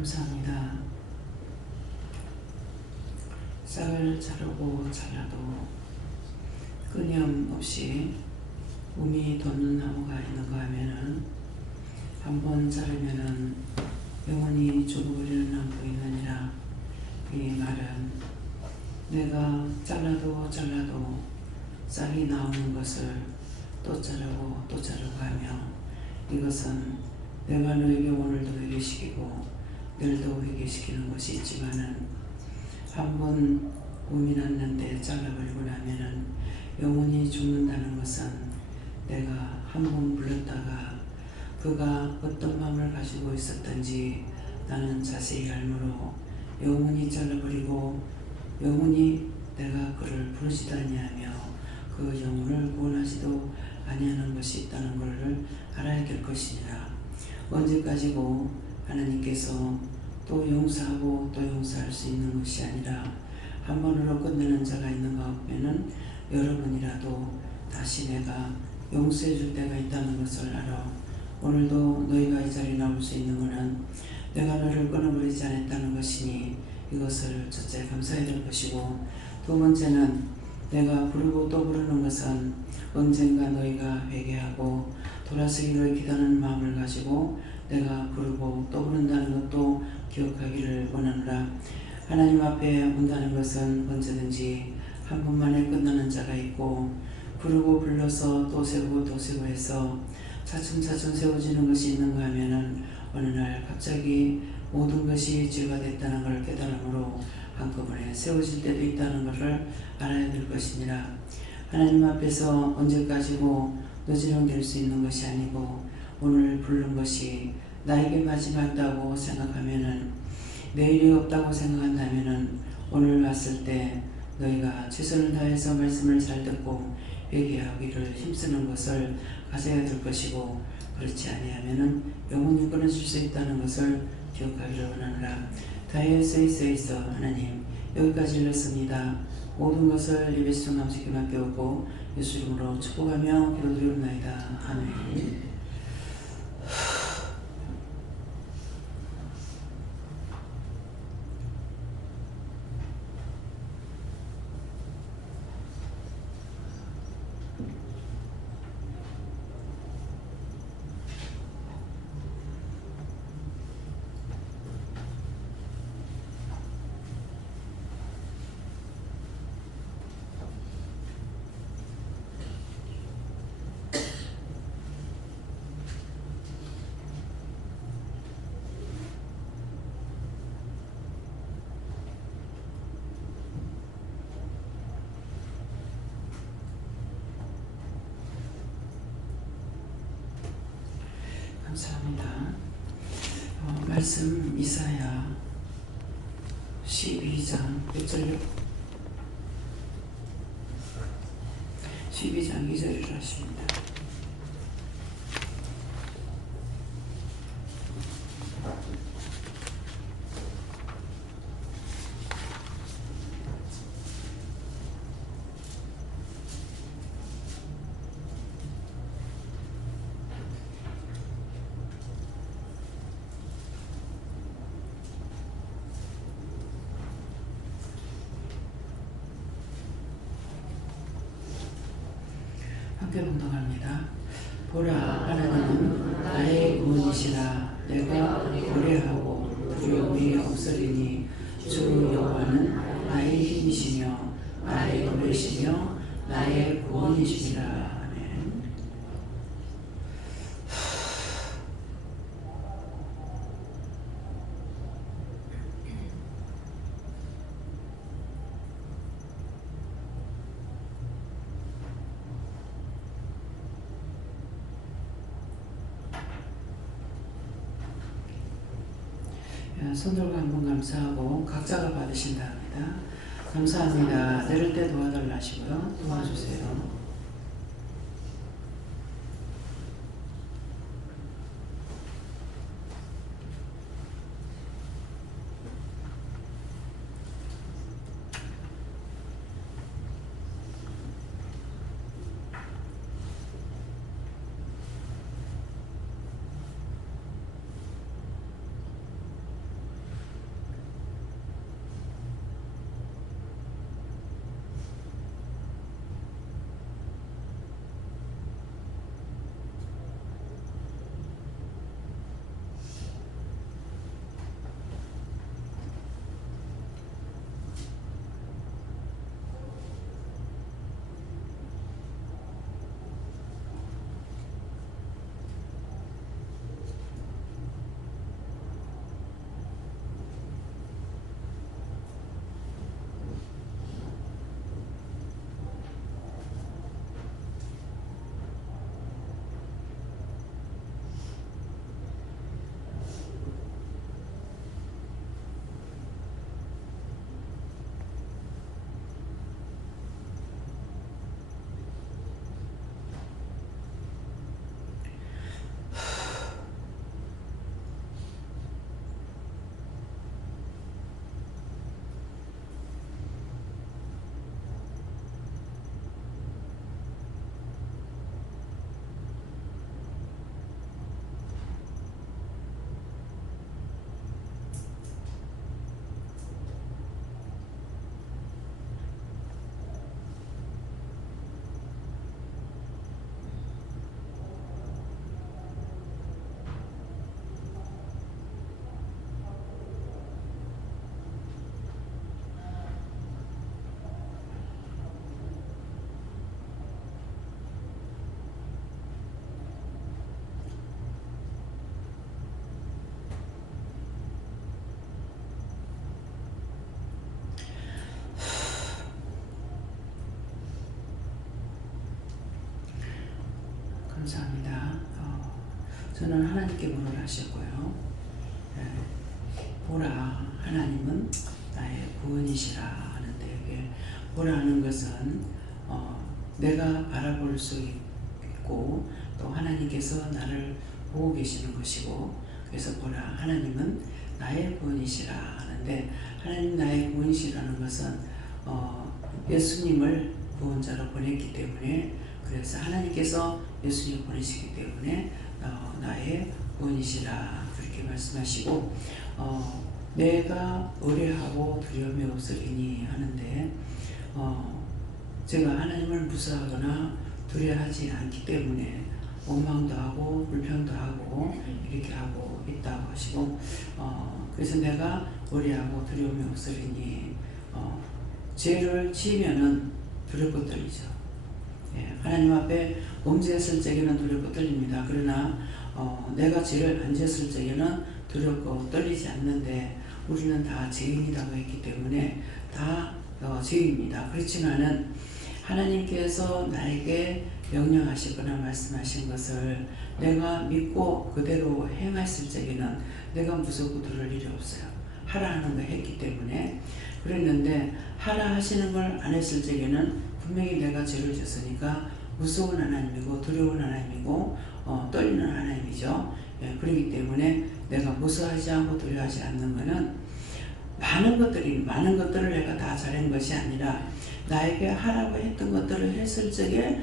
감사합니다. 쌀을 자르고 잘라도 끊임없이 움이 돋는 나무가 있는가 하면은 한번 자르면은 영원히 죽어버리는 나무도 있느니라. 이 말은 내가 잘라도 쌀이 나오는 것을 또 자르고 또 자르고 하며, 이것은 내가 너에게 오늘도 회개시키고 내일도 회개시키는 것이 있지만은, 한번 움이 났는데 잘라버리고 나면은 영원히 죽는다는 것은, 내가 한번 불렀다가 그가 어떤 마음을 가지고 있었던지 나는 자세히 알므로 영원히 잘라버리고 영원히 내가 그를 부르지도 아니하며 그 영혼을 구원하지도 아니하는 것이 있다는 것을 알아야 될 것이니라. 언제까지고 하나님께서 또 용서하고 또 용서할 수 있는 것이 아니라 한 번으로 끝내는 자가 있는가 하면은 여러 번이라도 다시 내가 용서해 줄 때가 있다는 것을 알아. 오늘도 너희가 이 자리에 나올 수 있는 것은 내가 너를 끊어버리지 않았다는 것이니 이것을 첫째 감사해야 될 것이고, 두 번째는 내가 부르고 또 부르는 것은 언젠가 너희가 회개하고 돌아서기를 기다리는 마음을 가지고 내가 부르고 또 부른다는 것도 기억하기를 원하노라. 하나님 앞에 온다는 것은 언제든지 한 번만에 끝나는 자가 있고, 부르고 불러서 또 세우고 또 세우고 해서 차츰차츰 세워지는 것이 있는가 하면은 어느 날 갑자기 모든 것이 죄가 됐다는 것을 깨달음으로 한꺼번에 세워질 때도 있다는 것을 알아야 될 것이니라. 하나님 앞에서 언제까지고 노지렁될 수 있는 것이 아니고, 오늘 부른 것이 나에게 마지막이라고 생각하면은, 내일이 없다고 생각한다면은 오늘 왔을 때 너희가 최선을 다해서 말씀을 잘 듣고 회개하기를 힘쓰는 것을 가져야 될 것이고, 그렇지 아니하면은 영원히 끊어질 수 있다는 것을 기억하기를 원하노라. 다이어스에 있어 하나님 여기까지 일렀습니다. 모든 것을 예배 시청 남수께 맡겨오고 예수 이름으로 축복하며 기도드리옵나이다. 아멘. 감사합니다. 말씀 이사야 12장 1절로 12장 2절을 하십니다. 함께 봉독합니다. 보라, 하나님은 나의 구원이시라. 내가 고래하고 두려움이 없으리니 주 여호와는 나의 힘이시며 나의 노래시며 나의 구원이시니라. 아멘. 손들고 한번 감사하고 각자가 받으신다 합니다. 감사합니다. 내릴 때 도와달라 하시고요. 도와주세요. 감사합니다. 저는 하나님께 물을 하셨고요. 보라, 하나님은 나의 구원이시라 하는데, 이게 보라 하는 것은 내가 바라볼 수 있고 또 하나님께서 나를 보고 계시는 것이고, 그래서 보라, 하나님은 나의 구원이시라 하는데, 하나님 나의 구원이시라는 것은 예수님을 구원자로 보냈기 때문에, 그래서 하나님께서 예수님을 보내시기 때문에 나의 구원이시라 그렇게 말씀하시고, 내가 의뢰하고 두려움이 없으리니 하는데, 제가 하나님을 무서워하거나 두려워하지 않기 때문에 원망도 하고 불평도 하고 이렇게 하고 있다고 하시고, 그래서 내가 의뢰하고 두려움이 없으리니, 죄를 지으면은 두렵고 떨리죠. 하나님 앞에 범죄했을 적에는 두렵고 떨립니다. 그러나 내가 죄를 안 지었을 적에는 두렵고 떨리지 않는데, 우리는 다 죄인이라고 했기 때문에 다 죄인입니다. 그렇지만은 하나님께서 나에게 명령하시거나 말씀하신 것을 내가 믿고 그대로 행했을 적에는 내가 무섭고 두려울 일이 없어요. 하라 하는 거 했기 때문에. 그랬는데 하라 하시는 걸 안 했을 적에는 분명히 내가 죄를 졌으니까 무서운 하나님이고 두려운 하나님이고 떨리는 하나님이죠. 그렇기 때문에 내가 무서워하지 않고 두려워하지 않는 것은 많은 것들을 내가 다 잘한 것이 아니라, 나에게 하라고 했던 것들을 했을 적에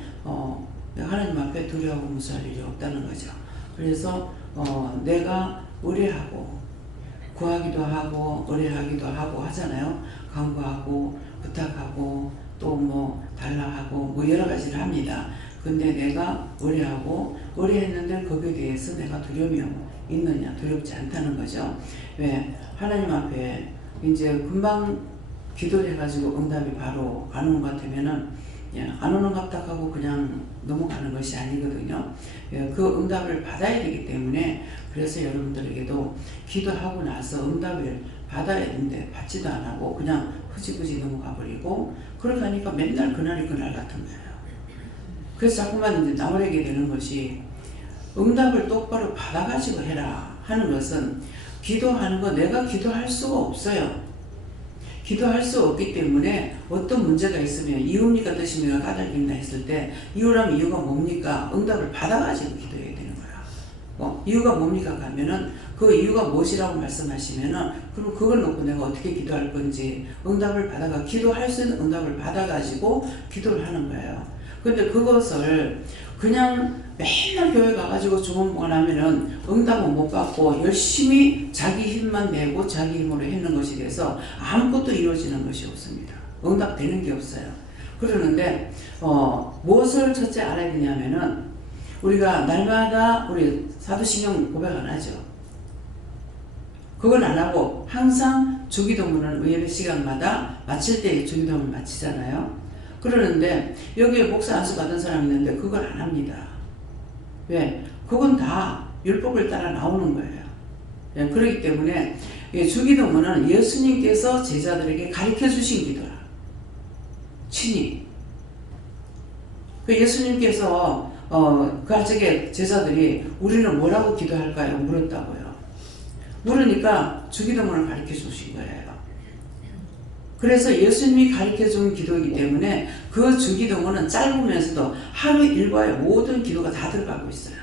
하나님 앞에 두려워하고 무서워할 일이 없다는 거죠. 그래서 내가 의뢰하고 구하기도 하고 의뢰하기도 하고 하잖아요. 간구하고 부탁하고 또 뭐 달라하고 뭐 여러 가지를 합니다. 근데 내가 의뢰했는데 거기에 대해서 내가 두려움이 있느냐? 두렵지 않다는 거죠. 왜? 하나님 앞에 이제 금방 기도를 해가지고 응답이 바로 안 오는 것 같으면은 안 오는 것 같다 하고 그냥 넘어가는 것이 아니거든요. 그 응답을 받아야 되기 때문에, 그래서 여러분들에게도 기도하고 나서 응답을 받아야 되는데 받지도 안 하고 그냥 흐지부지 넘어가 버리고, 그러고 하니까 맨날 그날이 그날 같은 거예요. 그래서 자꾸만 이제 나오게 되는 것이, 응답을 똑바로 받아가지고 해라 하는 것은, 기도하는 거 내가 기도할 수가 없어요. 기도할 수 없기 때문에 어떤 문제가 있으면 이유입니까 뜻입니까 까닭입니다 했을 때, 이유라면 이유가 뭡니까? 응답을 받아가지고 기도해야 되는 거야. 이유가 뭡니까 가면은 그 이유가 무엇이라고 말씀하시면은, 그럼 그걸 놓고 내가 어떻게 기도할 건지 응답을 받아가, 기도할 수 있는 응답을 받아가지고 기도를 하는 거예요. 근데 그것을 그냥 맨날 교회 가가지고 주문만 하면은 응답은 못 받고 열심히 자기 힘만 내고 자기 힘으로 했는 것이 돼서 아무것도 이루어지는 것이 없습니다. 응답되는 게 없어요. 그러는데 무엇을 첫째 알아야 되냐면은, 우리가 날마다 우리 사도신경 고백 안 하죠. 그건 안 하고 항상 주기도문을 예배 시간마다 마칠 때 주기도문을 마치잖아요. 그러는데 여기에 목사 안수 받은 사람이 있는데 그걸 안 합니다. 왜? 그건 다 율법을 따라 나오는 거예요. 그렇기 때문에 주기도문은 예수님께서 제자들에게 가르쳐 주신 기도라. 친히. 예수님께서 그 안쪽에 제자들이 우리는 뭐라고 기도할까요? 물었다고요. 물으니까 주기도문을 가르쳐 주신 거예요. 그래서 예수님이 가르쳐준 기도이기 때문에 그 주기도문은 짧으면서도 하루 일과의 모든 기도가 다 들어가고 있어요.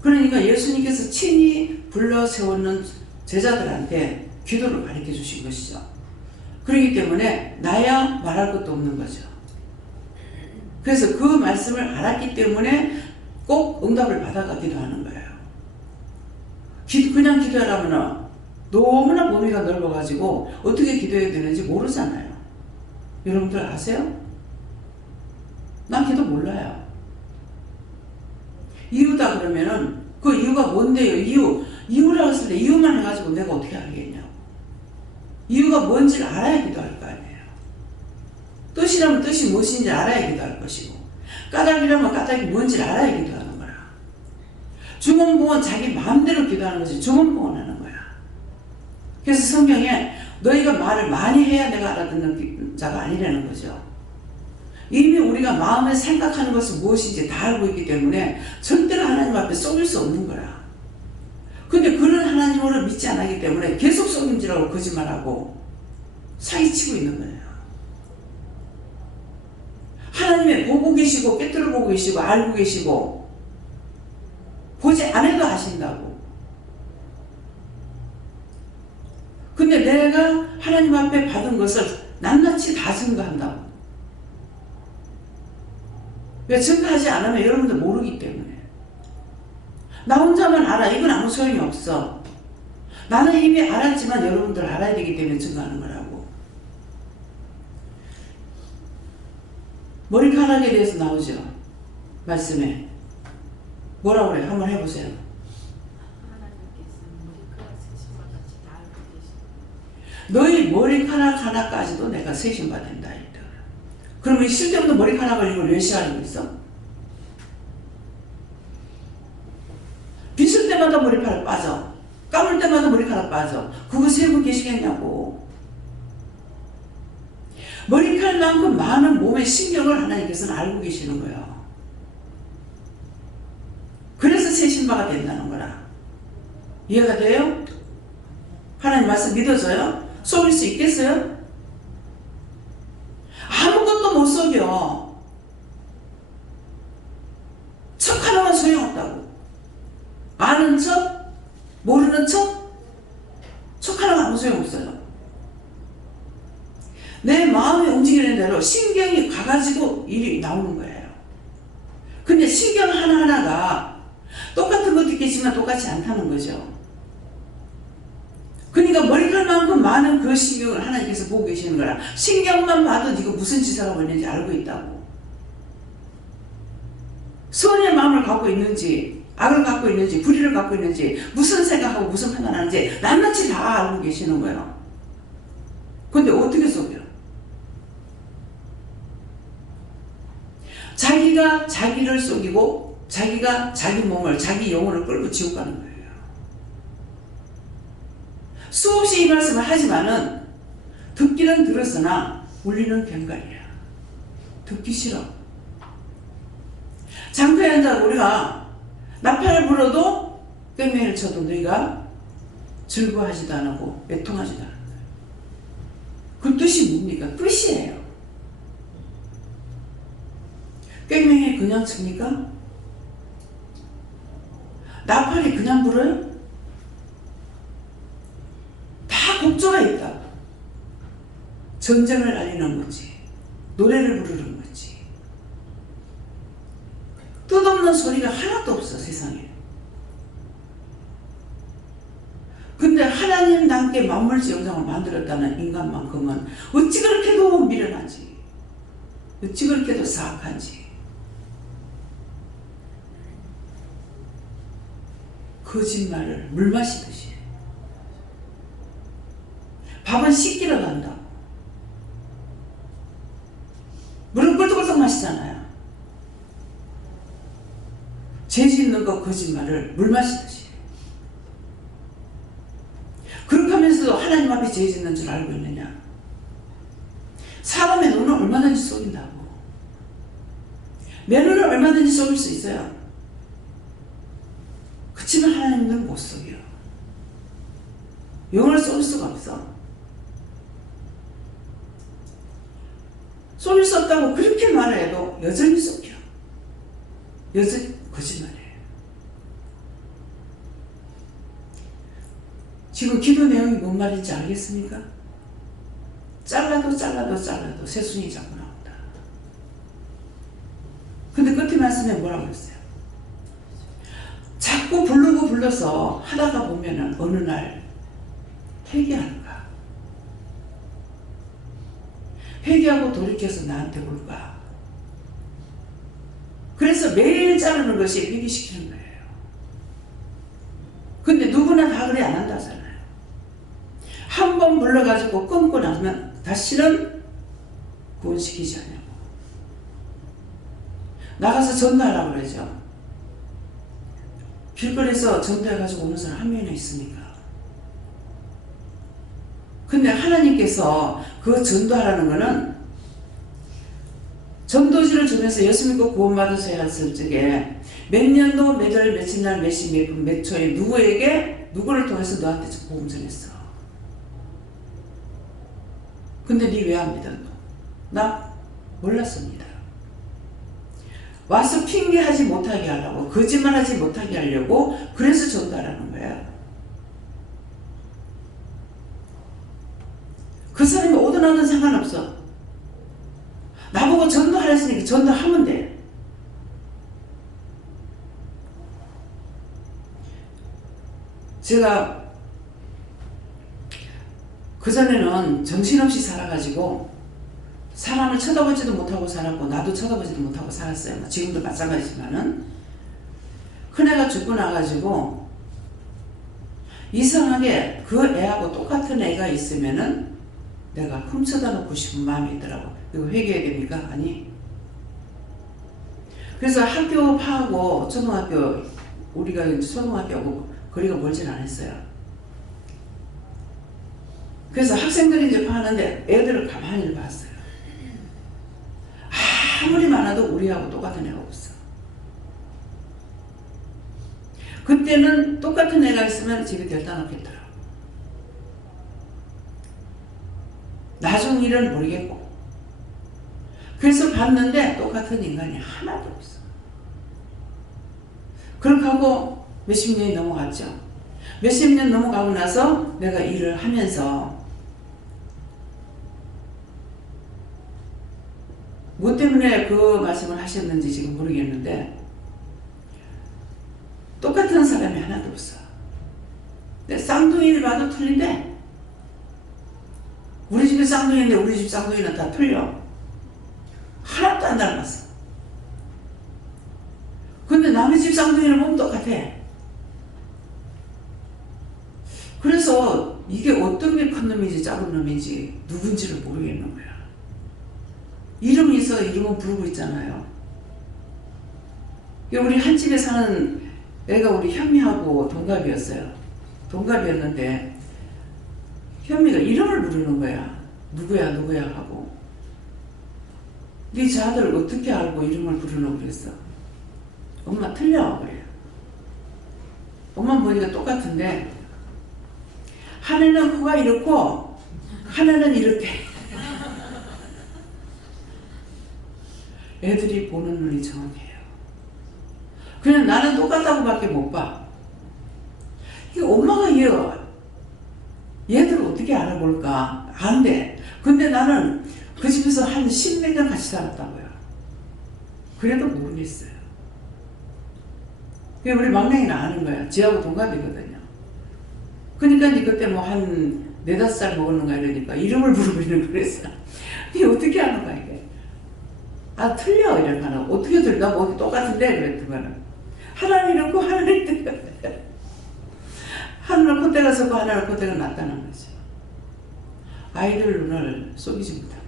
그러니까 예수님께서 친히 불러 세우는 제자들한테 기도를 가르쳐 주신 것이죠. 그렇기 때문에 나야 말할 것도 없는 거죠. 그래서 그 말씀을 알았기 때문에 꼭 응답을 받아가 기도하는 거예요. 그냥 기도하라면 너무나 범위가 넓어가지고 어떻게 기도해야 되는지 모르잖아요. 여러분들 아세요? 난 기도 몰라요. 이유다 그러면은 그 이유가 뭔데요? 이유라고 했을 때 이유만 해가지고 내가 어떻게 알겠냐고. 이유가 뭔지를 알아야 기도할 거 아니에요. 뜻이라면 뜻이 무엇인지 알아야 기도할 것이고, 까닭이라면 까닭이 뭔지를 알아야 기도하는 거라. 주문봉은 자기 마음대로 기도하는 것이 주문봉은 하는 거야. 그래서 성경에 너희가 말을 많이 해야 내가 알아듣는 자가 아니라는 거죠. 이미 우리가 마음에 생각하는 것은 무엇인지 다 알고 있기 때문에 절대로 하나님 앞에 속일 수 없는 거야. 근데 그런 하나님을 믿지 않기 때문에 계속 속임질하고 거짓말하고 사기치고 있는 거예요. 하나님의 보고 계시고 꿰뚫어 보고 계시고 알고 계시고 보지 않아도 아신다고. 근데 내가 하나님 앞에 받은 것을 낱낱이 다 증거한다고. 왜 증거하지 않으면 여러분들 모르기 때문에. 나 혼자만 알아. 이건 아무 소용이 없어. 나는 이미 알았지만 여러분들 알아야 되기 때문에 증거하는 거라고. 머리카락에 대해서 나오죠. 말씀에. 뭐라고 그래? 한번 해보세요. 너희 머리카락 하나까지도 내가 세심받는다 했다. 그러면 실제로도 머리카락을 이걸 몇 시간 알고 있어? 빗을 때마다 머리카락 빠져. 감을 때마다 머리카락 빠져. 그거 세고 계시겠냐고. 머리카락만큼 많은 몸의 신경을 하나님께서는 알고 계시는 거예요. 그래서 세심바가 된다는 거라. 이해가 돼요? 하나님 말씀 믿어져요? 속일 수 있겠어요? 아무것도 못 속여. 척 하나만 소용없다고. 아는 척, 모르는 척, 척 하나가 아무 소용없어요. 내 마음이 움직이는 대로 신경이 가가지고 일이 나오는 거예요. 근데 신경 하나하나가 똑같은 것도 있겠지만 똑같지 않다는 거죠. 그러니까 머리카락만큼 많은 그 신경을 하나님께서 보고 계시는 거라. 신경만 봐도 네가 무슨 짓을 하고 있는지 알고 있다고. 선의 마음을 갖고 있는지 악을 갖고 있는지 불의를 갖고 있는지 무슨 생각하고 무슨 판단하는지 낱낱이 다 알고 계시는 거예요. 근데 어떻게 속여? 자기가 자기를 속이고 자기가 자기 몸을 자기 영혼을 끌고 지옥 가는 거예요. 수없이 이 말씀을 하지만은 듣기는 들었으나 울리는 괭갈이야. 듣기 싫어. 장터에 앉아 우리가 나팔을 불어도 꽹매를 쳐도 너희가 즐거워하지도 않고 애통하지도 않는 거예요. 그 뜻이 뭡니까? 끝이에요. 꽹매를 그냥 칩니까? 나팔이 그냥 불어요? 다 곡조가 있다. 전쟁을 알리는 거지. 노래를 부르는 거지. 뜻없는 소리가 하나도 없어 세상에. 근데 하나님 함께 만물지 영상을 만들었다는 인간만큼은 어찌 그렇게도 미련하지. 어찌 그렇게도 사악한지. 거짓말을 물 마시듯이. 밥은 씻기러 간다고. 물은 꿀떡꿀떡 마시잖아요. 죄 짓는 거 거짓말을 물 마시듯이. 그렇게 하면서도 하나님 앞에 죄 짓는 줄 알고 있느냐. 사람의 눈을 얼마든지 속인다고. 내 눈을 얼마든지 속일 수 있어요. 그치만 하나님 눈을 못 속여. 영을 속일 수가 없어. 속일 수 없다고 그렇게 말해도 여전히 속여. 여전히 거짓말이에요. 지금 기도 내용이 뭔 말인지 알겠습니까? 잘라도 새순이 자꾸 나온다. 근데 끝에 말씀에 뭐라고 했어요? 자꾸 부르고 불러서 하다가 보면은 어느 날 회개하는가? 회개하고 돌이켜서 나한테 올까? 그래서 매일 자르는 것이 회개시키는 거예요. 근데 누구나 다 그래 안 한다잖아요. 한 번 불러가지고 끊고 나면 다시는 구원시키지 않냐고. 나가서 전도하라고 그러죠. 길거리에서 전도해가지고 오는 사람 한 명이나 있습니까? 근데 하나님께서 그 전도하라는 거는 전도지를 주면서 예수 믿고 구원받으셔야 했을 적에 몇 년도 몇 월 며칠 날 몇 시 몇 분 몇 초에 누구를 통해서 너한테 복음 전했어. 근데 니 왜 안 믿었노? 나 몰랐습니다. 와서 핑계하지 못하게 하려고, 거짓말하지 못하게 하려고, 그래서 전도하라는 거야. 그 사람이 오든 안 오든 상관없어. 나보고 전도하랬으니까 전도하면 돼. 제가 그전에는 정신없이 살아가지고 사람을 쳐다보지도 못하고 살았고 나도 쳐다보지도 못하고 살았어요. 지금도 마찬가지지만은 큰애가 죽고 나가지고 이상하게 그 애하고 똑같은 애가 있으면은 내가 훔쳐다 놓고 싶은 마음이 있더라고. 이거 회개해야 됩니까? 아니. 그래서 학교 파하고 초등학교, 우리가 초등학교하고 거리가 멀진 않았어요. 그래서 학생들이 이제 파는데 애들을 가만히 봤어요. 아무리 많아도 우리하고 똑같은 애가 없어. 그때는 똑같은 애가 있으면 집에 데려다 놓겠더라. 나중 일은 모르겠고. 그래서 봤는데 똑같은 인간이 하나도 없어. 그렇게 하고 몇십 년이 넘어갔죠. 몇십 년 넘어가고 나서 내가 일을 하면서 뭐 때문에 그 말씀을 하셨는지 지금 모르겠는데 똑같은 사람이 하나도 없어. 근데 쌍둥이를 봐도 틀린데 우리 집에 쌍둥이인데 우리 집 쌍둥이는 다 틀려. 하나도 안 닮았어. 근데 남의 집 쌍둥이를 보면 똑같아. 그래서 이게 어떤 게 큰 놈인지 작은 놈인지 누군지를 모르겠는 거야. 이름이 있어 이름은 부르고 있잖아요. 우리 한 집에 사는 애가 우리 현미하고 동갑이었어요. 동갑이었는데 현미가 이름을 부르는 거야. 누구야 누구야 하고. 네 자들 어떻게 알고 이름을 부르는 그랬어. 엄마 틀려 그래요. 엄마 보니까 똑같은데 하나는 코가 이렇고 하나는 이렇게. 애들이 보는 눈이 정확해요. 그냥 나는 똑같다고 밖에 못 봐. 이게 엄마가 얘들을 어떻게 알아볼까? 안 돼. 근데 나는 그 집에서 한 10몇 년 같이 살았다고요. 그래도 모르겠어요. 우리 막내이는 아는 거야. 지하고 동갑이거든요. 그러니까 이제 그때 뭐 한 4~5살 먹었는가 이러니까 이름을 부르고 있는 그랬어. 이게 어떻게 하는 거야 이게. 아 틀려 이러니까 어떻게 들까? 뭐 똑같은데 그랬더니 하나는 이렇고 하나는 이렇게. 하나는 콧대가 섰고 하나는 콧대가 낮다는 거죠. 아이들 눈을 속이지 못합니다.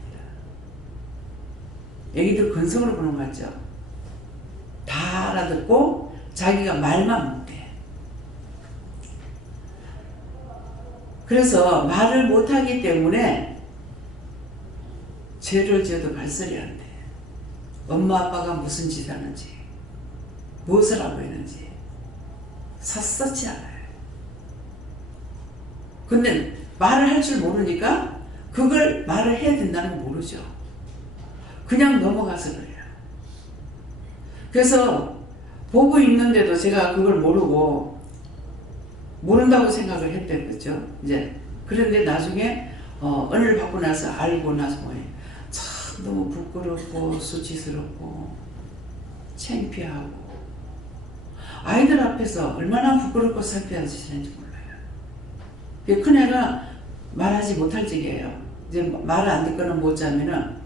애기들 근성으로 보는 거 같죠? 다 알아듣고 자기가 말만 못해. 그래서 말을 못하기 때문에 죄를 지어도 발설이 안 돼. 엄마 아빠가 무슨 짓 하는지 무엇을 하고 있는지 샅샅이 알아요. 근데 말을 할 줄 모르니까 그걸 말을 해야 된다는 걸 모르죠. 그냥 넘어가서 그래요. 그래서 보고 있는데도 제가 그걸 모른다고 생각을 했던 거죠. 이제 그런데 나중에 은혜를 받고 나서 알고 나서 참 너무 부끄럽고 수치스럽고 창피하고 아이들 앞에서 얼마나 부끄럽고 창피하시는지 몰라요. 큰애가 말하지 못할 적이에요. 이제 말을 안 듣거나 못 자면은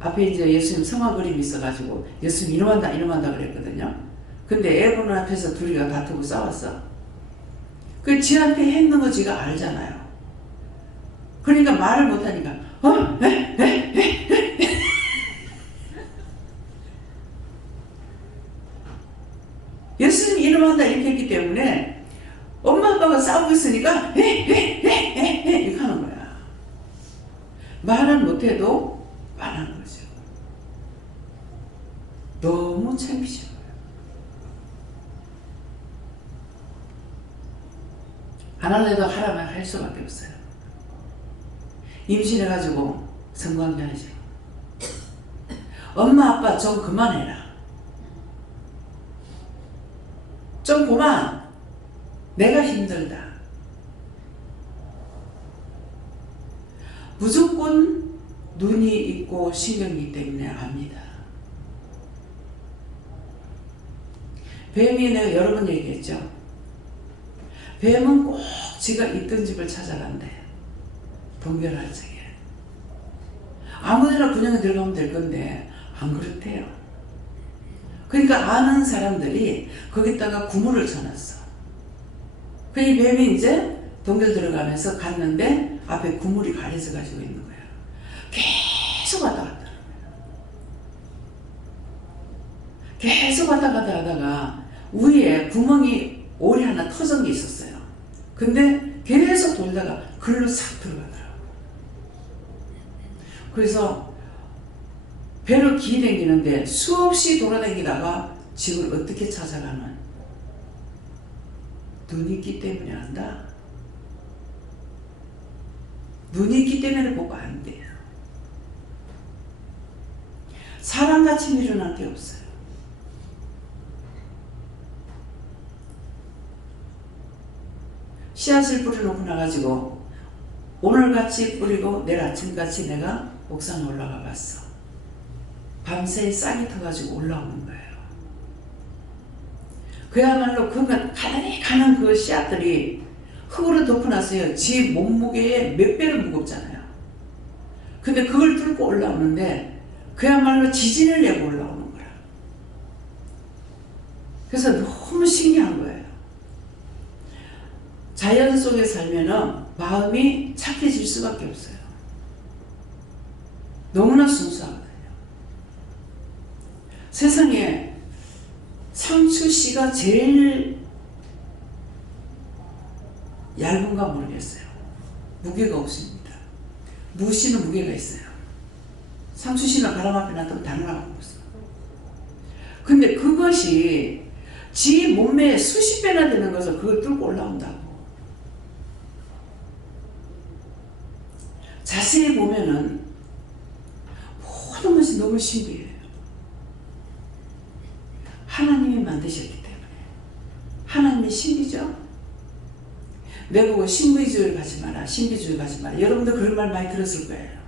앞에 이제 예수님 성화 그림이 있어가지고 예수님 이놈한다 그랬거든요. 근데 애 보는 앞에서 둘이가 다투고 싸웠어. 그 지한테 했는 거 지가 알잖아요. 그러니까 말을 못하니까 예수님 이놈한다 이렇게 했기 때문에 엄마 아빠가 싸우고 있으니까 이렇게 하는 거야. 말은 못해도 말하는 거죠. 너무 창피해요. 안 할래도 하라면 할 수밖에 없어요. 임신해가지고 성관계하죠. 엄마 아빠 좀 그만해라. 좀 그만. 내가 힘들다. 무조건 눈이 있고 신경이기 때문에 압니다. 뱀이 내가 여러 번 얘기했죠. 뱀은 꼭 지가 있던 집을 찾아간대. 동별할 적에. 아무데나 그냥 들어가면 될 건데 안 그렇대요. 그러니까 아는 사람들이 거기다가 구물을 쳐놨어. 그 이 뱀이 이제 동굴 들어가면서 갔는데 앞에 구물이 가려져 가지고 있는 거야. 계속 왔다 갔다 하는 거야. 계속 왔다 갔다 하다가 위에 구멍이 오리 하나 터진 게 있었어요. 근데 계속 돌다가 글로 싹 들어가더라고. 그래서 배를 기다리는데 수없이 돌아다니다가 집을 어떻게 찾아가는? 눈이 있기 때문에 한다. 눈이 있기 때문에 보고 안 돼요. 사람같이 밀어난 게 없어요. 씨앗을 뿌려놓고 나가지고 오늘같이 뿌리고 내일 아침같이 내가 옥상에 올라가 봤어. 밤새 싹이 터가지고 올라오는 거예요. 그야말로 가난히 가는 그 씨앗들이 흙으로 덮어놨어요. 지 몸무게의 몇 배를 무겁잖아요. 근데 그걸 뚫고 올라오는데 그야말로 지진을 내고 올라오는 거야. 그래서 너무 신기한 거예요. 자연 속에 살면은 마음이 착해질 수밖에 없어요. 너무나 순수하거든요. 세상에 상추씨가 제일 얇은가 모르겠어요. 무게가 없습니다. 무씨는 무게가 있어요. 상추씨는 바람 앞에 놔두면 다 날아가고 있어요. 근데 그것이 지 몸매에 수십 배나 되는 것을 그걸 뚫고 올라온다고. 자세히 보면은 모든 것이 너무 신기해요. 하나님이 만드셨기 때문에. 하나님이 신비죠. 내보고 신비주의 가지 마라. 신비주의 가지 마라. 여러분도 그런 말 많이 들었을 거예요.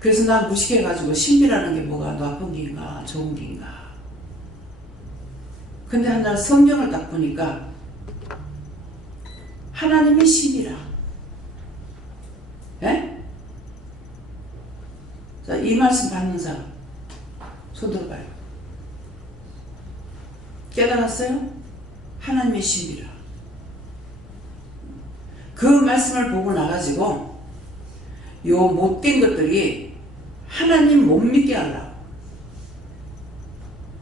그래서 나 무식해가지고 신비라는 게 뭐가 나쁜 게인가 좋은 게인가. 근데 한날 성경을 딱 보니까 하나님이 신비라. 예? 자, 이 말씀 받는 사람 손 들어봐요. 깨달았어요? 하나님의 신비라. 그 말씀을 보고 나가지고 요 못된 것들이 하나님 못 믿게 하려고,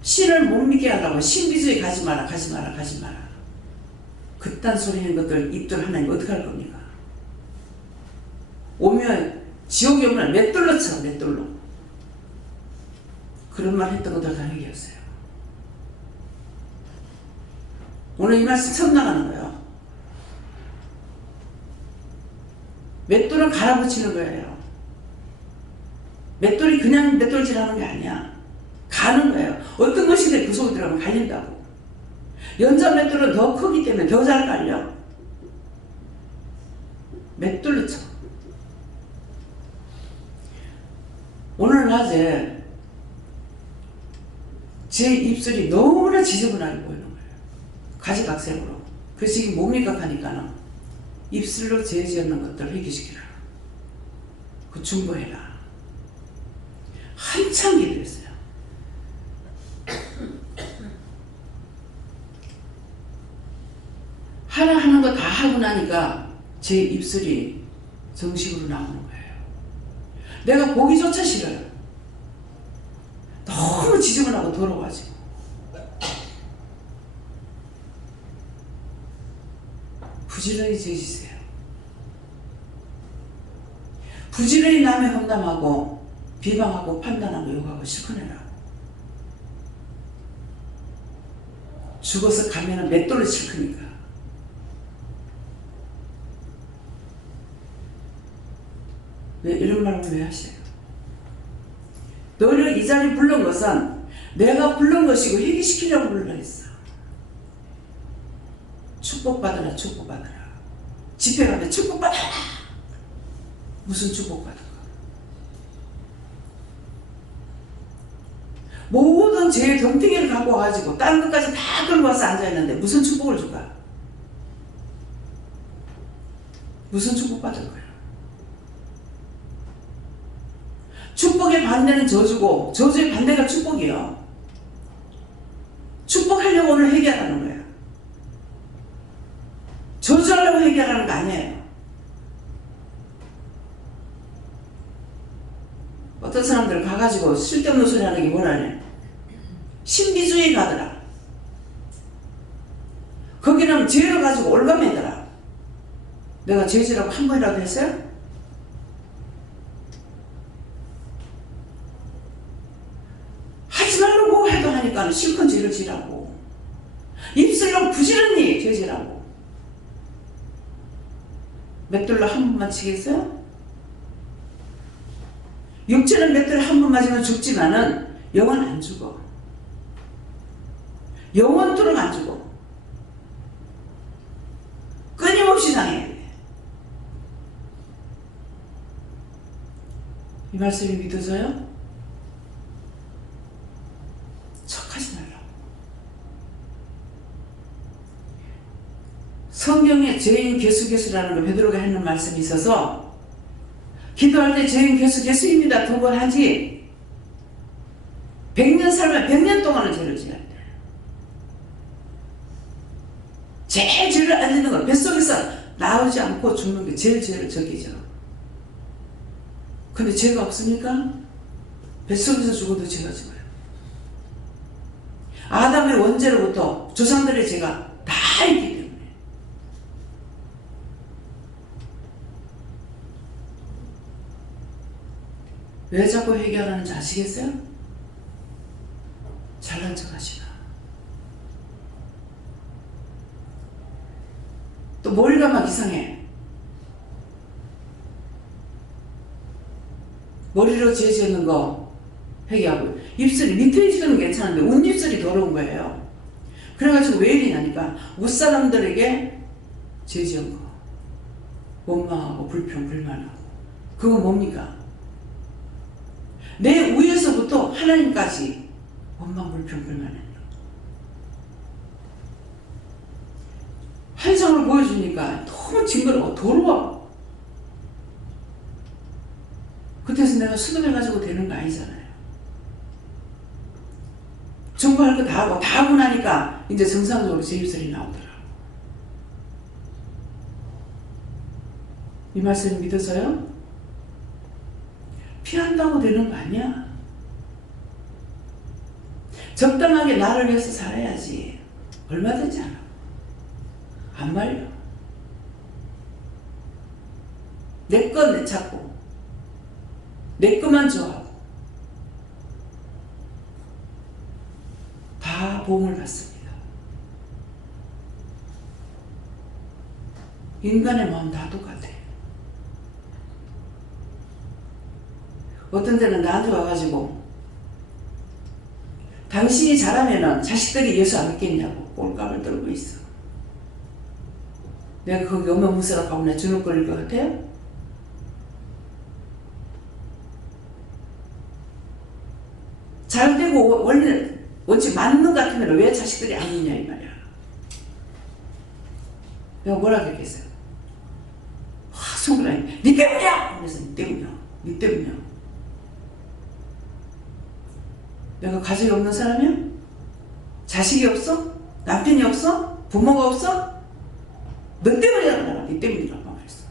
신을 못 믿게 하려고 신비주의 가지 마라 가지 마라 가지 마라 그딴 소리 하는 것들 입들 하나님 어떻게 할 겁니까? 오면 지옥에 오면 맷돌로 쳐. 맷돌로. 그런 말 했던 것들 다 얘기했어요. 오늘 이 말씀 처음 나가는 거예요. 맷돌을 갈아붙이는 거예요. 맷돌이 그냥 맷돌질 하는 게 아니야. 가는 거예요. 어떤 것이든 그 속에 들어가면 갈린다고. 연자 맷돌은 더 크기 때문에 더 잘 갈려. 맷돌로 쳐. 오늘 낮에 제 입술이 너무나 지저분하게 보이는 거예요. 가지각색으로. 그래서 이게 뭡니까 하니까는 입술로 죄지었는 것들을 회개시키라. 그 중보해라. 한참 기도했어요. 하나 하는 거 다 하고 나니까 제 입술이 정식으로 나오는 거예요. 내가 보기조차 싫어요. 너무 지저분하고 더러워가지고. 부지런히 죄지세요. 부지런히 남의 험담하고 비방하고 판단하고 욕하고 실컷 해라. 죽어서 가면은 맷돌로 칠 거니까. 왜 이런 말을 왜 하세요? 너를 이 자리에 불른 것은 내가 부른 것이고 회개시키려고 불러냈어. 축복받으라, 축복받으라. 집회 가면 축복받아라. 무슨 축복받은 거? 모든 죄의 덤탱이를 갖고 와가지고 다른 것까지 다 끌고 와서 앉아있는데 무슨 축복을 줄까? 무슨 축복받을 거야? 축복의 반대는 저주고 저주의 반대가 축복이에요. 축복하려고 오늘 회개하라는 거야. 저주하려고 회개하라는 거 아니에요. 어떤 사람들 가가지고 쓸데없는 소리 하는 게 뭐라네. 신비주의 가더라. 거기는 죄를 가지고 올가매더라. 내가 죄지라고 한 번이라도 했어요? 하지 말라고 해도 하니까 실컷 죄를 지라고. 입술로 부지런히 죄지라고. 맷돌로 한 번만 치겠어요? 육체는 맷돌 한 번 맞으면 죽지만은 영은 안 죽어. 영원토록 안 죽어. 끊임없이 당해야 돼. 이 말씀이 믿어져요? 척하지 말라고. 성경에 죄인 개수라는 거 베드로가 하는 말씀이 있어서 기도할 때 죄인 개수입니다. 두 번 하지. 100년 살면 100년 동안은 죄를 지어야 돼. 제일 죄를 안 짓는 건 뱃속에서 나오지 않고 죽는 게 제일 죄를 적이죠. 근데 죄가 없으니까 뱃속에서 죽어도 죄가 죽어요. 아담의 원죄로부터 조상들의 죄가 다 있기 때문에. 왜 자꾸 회개하라는지 아시겠어요? 잘난 척 하시나. 또 머리가 막 이상해. 머리로 죄 지는 거 회개하고 입술이 밑에 지는 괜찮은데 웃입술이 더러운 거예요. 그래가지고 왜 이러냐니까 웃사람들에게 죄 지은 거 원망하고 불평 불만하고 그거 뭡니까? 내 위에서부터 하나님까지 원망 불평 불만해요. 환상을 보여주니까 너무 징그러워 더러워. 그때서 내가 수동해가지고 되는 거 아니잖아요. 정보할 거 다 하고 나니까 이제 정상적으로 제 입술이 나오더라고. 이 말씀 믿어서요? 피한다고 되는 거 아니야. 적당하게 나를 위해서 살아야지. 얼마든지 알아. 안 말려. 내 건 내 찾고 내 것만 좋아하고 다 보험을 받습니다. 인간의 마음 다 똑같아요. 어떤 데는 나한테 와가지고 당신이 잘하면은 자식들이 예수 안 믿겠냐고 꼴값을 떨고 있어. 내가 거기 오면 무서라고 하면 주눅거릴 것 같아요? 잘 되고 원래 원체 맞는 것 같으면 왜 자식들이 안 믿냐 이 말이야. 내가 뭐라 그랬겠어요? 손가락이 니 때문이야! 그래서 니 때문이야. 니 때문이야. 내가 가족이 없는 사람이야? 자식이 없어? 남편이 없어? 부모가 없어? 너 때문이라고 나가. 니 때문이라고 말했어.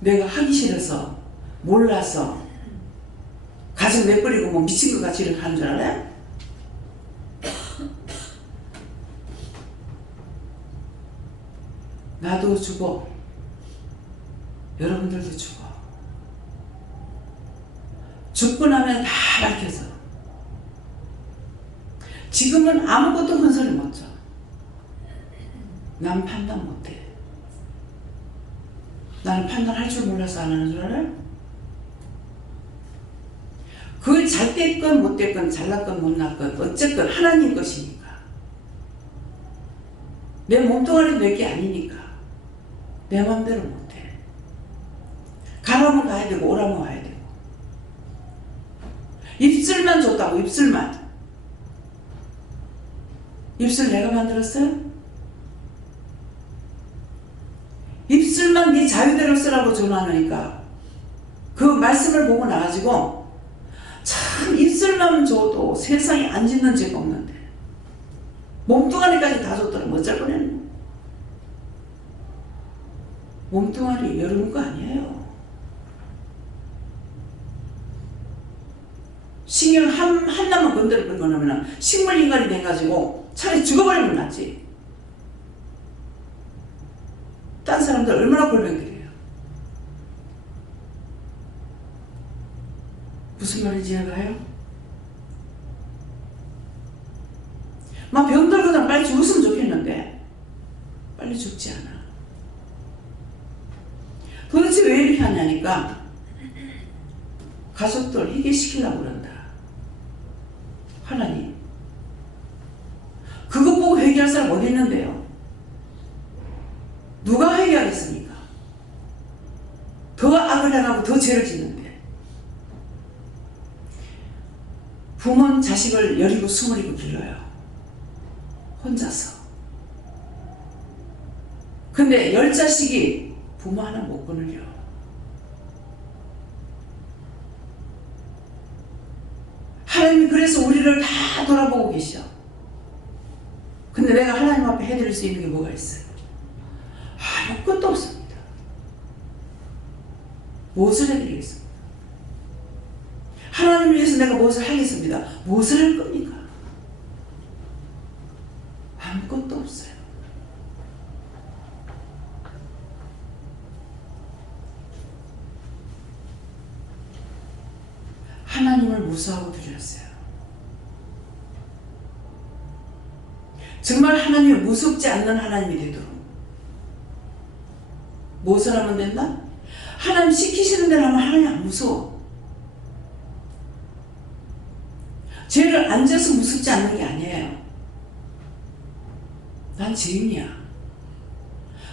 내가 하기 싫어서 몰라서 가슴 내버리고 뭐 미친 것 같이 이렇게 하는 줄 알아요? 나도 죽어. 여러분들도 죽어. 죽고 나면 다 밝혀서 지금은 아무것도 흔소리 못 줘. 난 판단 못해. 나는 판단할 줄 몰라서 안 하는 줄 알아요? 그걸 잘 됐건 못 됐건 잘났건 못났건 어쨌건 하나님 것이니까. 내 몸뚱아리도 내 게 아니니까 내 마음대로 못해. 가라면 가야 되고 오라면 와야 되고. 입술만 줬다고. 입술만. 입술 내가 만들었어요? 입술만 네 자유대로 쓰라고 전화하니까 그 말씀을 보고 나가지고 참 입술만 줘도 세상에 안 짓는 죄가 없는데 몸뚱아리까지 다 줬더니 어쩔 뻔했노. 몸뚱아리 여러분 거 아니에요. 신경 하나만 건드려 보면 식물인간이 돼가지고 차라리 죽어버리면 낫지. 딴 사람들 얼마나 골병들이에요. 무슨 말인지 이해가요? 막 병들거든 빨리 죽었으면 좋겠는데 빨리 죽지 않아. 도대체 왜 이렇게 하냐니까 가족들 해결시키려고 그런다. 하나님 그것 보고 회개할 사람 어디 있는데요? 누가 회개하겠습니까? 더 악을 행하고 더 죄를 짓는데. 부모는 자식을 여리고 스물이고 길러요. 혼자서. 근데 10자식이 부모 하나 못 끊으려. 하나님이 그래서 우리를 다 돌아보고 계셔. 근데 내가 하나님 앞에 해드릴 수 있는 게 뭐가 있어요? 아무것도 없습니다. 무엇을 해드리겠습니까? 하나님을 위해서 내가 무엇을 하겠습니다. 무엇을 할 겁니까? 아무것도 없어요. 하나님을 무서워하고 두려웠어요. 정말 하나님이 무섭지 않는 하나님이 되도록 무엇을 하면 된다? 하나님 시키시는 대로 하면 하나님 안 무서워. 죄를 안 져서 무섭지 않는 게 아니에요. 난 죄인이야.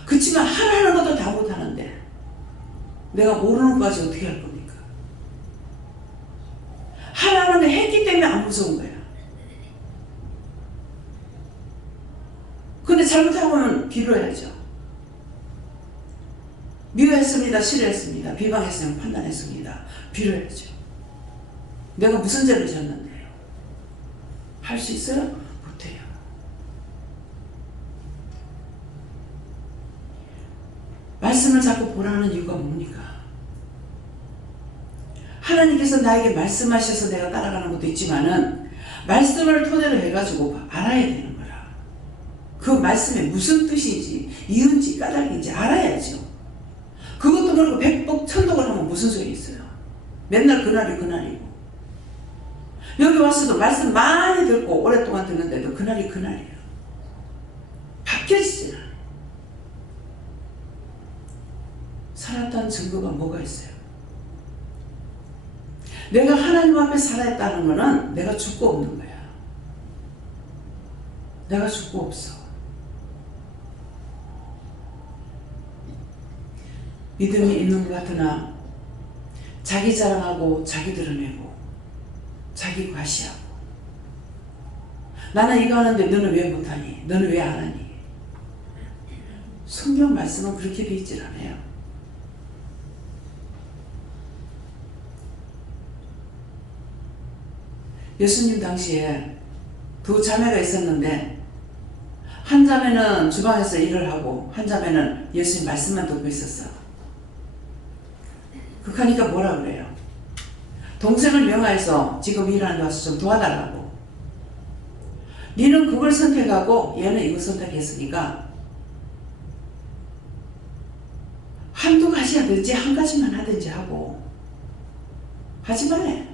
그렇지만 하라는 것도 다 못하는데 내가 모르는 것까지 어떻게 할 겁니까? 하라는 걸 했기 때문에 안 무서운 거야. 근데 잘못하면 비로해야죠. 미워했습니다. 싫어했습니다. 비방했으면 판단했습니다. 비로해야죠. 내가 무슨 죄를 졌는데요? 할 수 있어요? 못해요. 말씀을 자꾸 보라는 이유가 뭡니까? 하나님께서 나에게 말씀하셔서 내가 따라가는 것도 있지만은 말씀을 토대로 해가지고 알아야 되는 거라. 그 말씀에 무슨 뜻인지 이유인지 까닭인지 알아야죠. 그것도 모르고 백복천독을 하면 무슨 소용이 있어요? 맨날 그날이 그날이고 여기 와서도 말씀 많이 듣고 오랫동안 듣는데도 그날이 그날이에요. 바뀌어지지 않아요. 살았다는 증거가 뭐가 있어요? 내가 하나님 앞에 살아있다는 거는 내가 죽고 없는 거야. 내가 죽고 없어. 믿음이 있는 것 같으나 자기 자랑하고 자기 드러내고 자기 과시하고 나는 이거 하는데 너는 왜 못하니? 너는 왜 안 하니? 성경 말씀은 그렇게 돼 있질 않아요. 예수님 당시에 두 자매가 있었는데 한 자매는 주방에서 일을 하고 한 자매는 예수님 말씀만 듣고 있었어. 그러니까 뭐라 그래요? 동생을 명하여서 지금 일하는 데 와서 좀 도와달라고. 니는 그걸 선택하고 얘는 이거 선택했으니까 한두 가지 하든지 한 가지만 하든지 하고 하지 말래.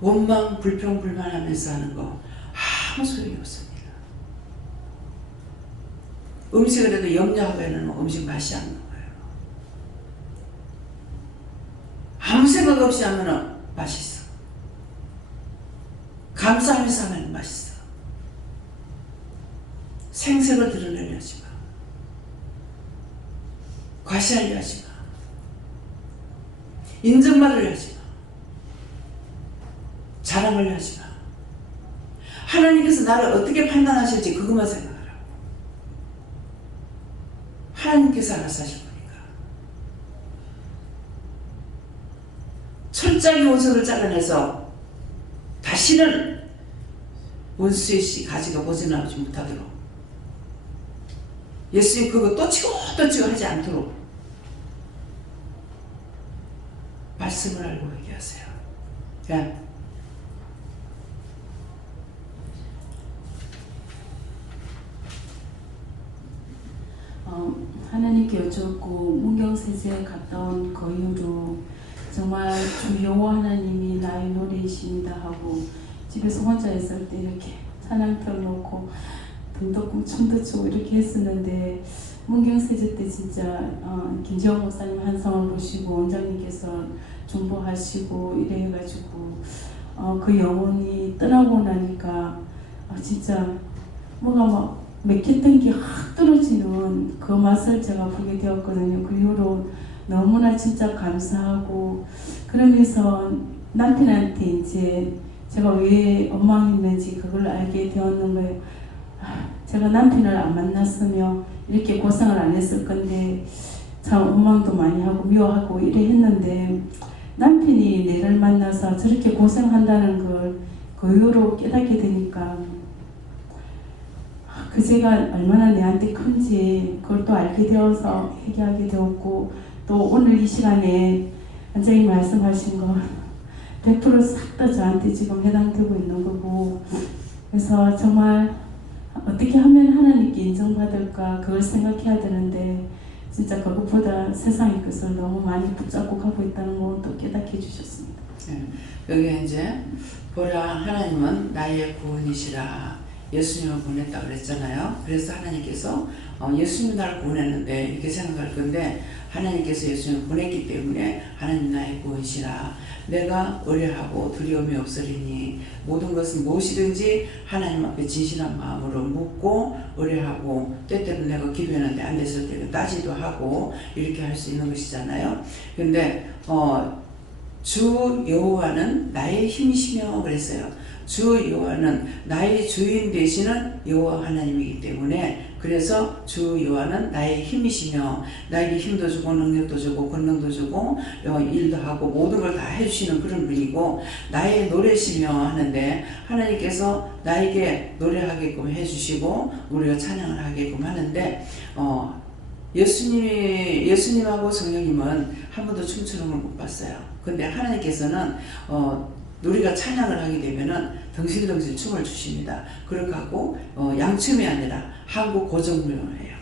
원망, 불평, 불만하면서 하는 거 아무 소용이 없습니다. 음식을 해도 염려하면 음식 맛이 안 나와요. 아무 생각 없이 하면 맛있어. 감사하면서 하면 맛있어. 생색을 드러내려 하지 마. 과시하려 하지 마. 인정받으려 하지 마. 자랑을 하지 마. 하나님께서 나를 어떻게 판단하실지 그것만 생각하라고. 하나님께서 알아서 하실 거니까. 철저하게 원수를 잘라내서 다시는 원수의 씨 가지가 벗어나오지 못하도록, 예수님 그거 또 치고 또 치고 하지 않도록 말씀을 알고 얘기하세요. 야. 하나님께 여쭙고 문경세제에 갔다 온 그 이후로 정말 주 여호와 하나님이 나의 노래이십니다 하고 집에서 혼자 있을 때 이렇게 찬양 틀어놓고 등도 춤도 추고 이렇게 했었는데, 문경세제 때 진짜 김지영 목사님 한성을 보시고 원장님께서 중보하시고 이래 해가지고 그 영혼이 떠나고 나니까 진짜 뭐가 막 맥혔던 게 확 떨어지는 그 맛을 제가 보게 되었거든요. 그 이후로 너무나 진짜 감사하고, 그러면서 남편한테 이제 제가 왜 원망했는지 그걸 알게 되었는 거예요. 제가 남편을 안 만났으면 이렇게 고생을 안 했을 건데 참 원망도 많이 하고 미워하고 이래 했는데, 남편이 내를 만나서 저렇게 고생한다는 걸 그 이후로 깨닫게 되니까 그 죄가 얼마나 내한테 큰지 그걸 또 알게 되어서 회개하게 되었고, 또 오늘 이 시간에 원장님 말씀하신 거 100% 싹 다 저한테 지금 해당되고 있는 거고, 그래서 정말 어떻게 하면 하나님께 인정받을까 그걸 생각해야 되는데, 진짜 그것보다 세상의 것을 너무 많이 붙잡고 가고 있다는 걸 또 깨닫게 해주셨습니다. 네. 여기 이제 보라, 하나님은 나의 구원이시라 예수님을 보냈다 그랬잖아요. 그래서 하나님께서 예수님이 나를 구원했는데 이렇게 생각할 건데, 하나님께서 예수님을 보냈기 때문에 하나님 나의 구원이시라, 내가 의뢰하고 두려움이 없으리니 모든 것은 무엇이든지 하나님 앞에 진실한 마음으로 묻고 의뢰하고, 때때로 내가 기도했는데 안 됐을 때는 따지도 하고 이렇게 할 수 있는 것이잖아요. 근데 주 여호와는 나의 힘이시며 그랬어요. 주 여호와는 나의 주인 되시는 여호와 하나님이기 때문에, 그래서 주 여호와는 나의 힘이시며 나에게 힘도 주고 능력도 주고 권능도 주고 일도 하고 모든 걸 다 해주시는 그런 분이고, 나의 노래시며 하는데, 하나님께서 나에게 노래하게끔 해주시고 우리가 찬양을 하게끔 하는데, 예수님하고 성령님은 한 번도 춤추는 걸 못 봤어요. 근데 하나님께서는 우리가 찬양을 하게 되면은 덩실덩실 춤을 추십니다. 그렇게 하고 양춤이 아니라 한국 고정무용을 해요.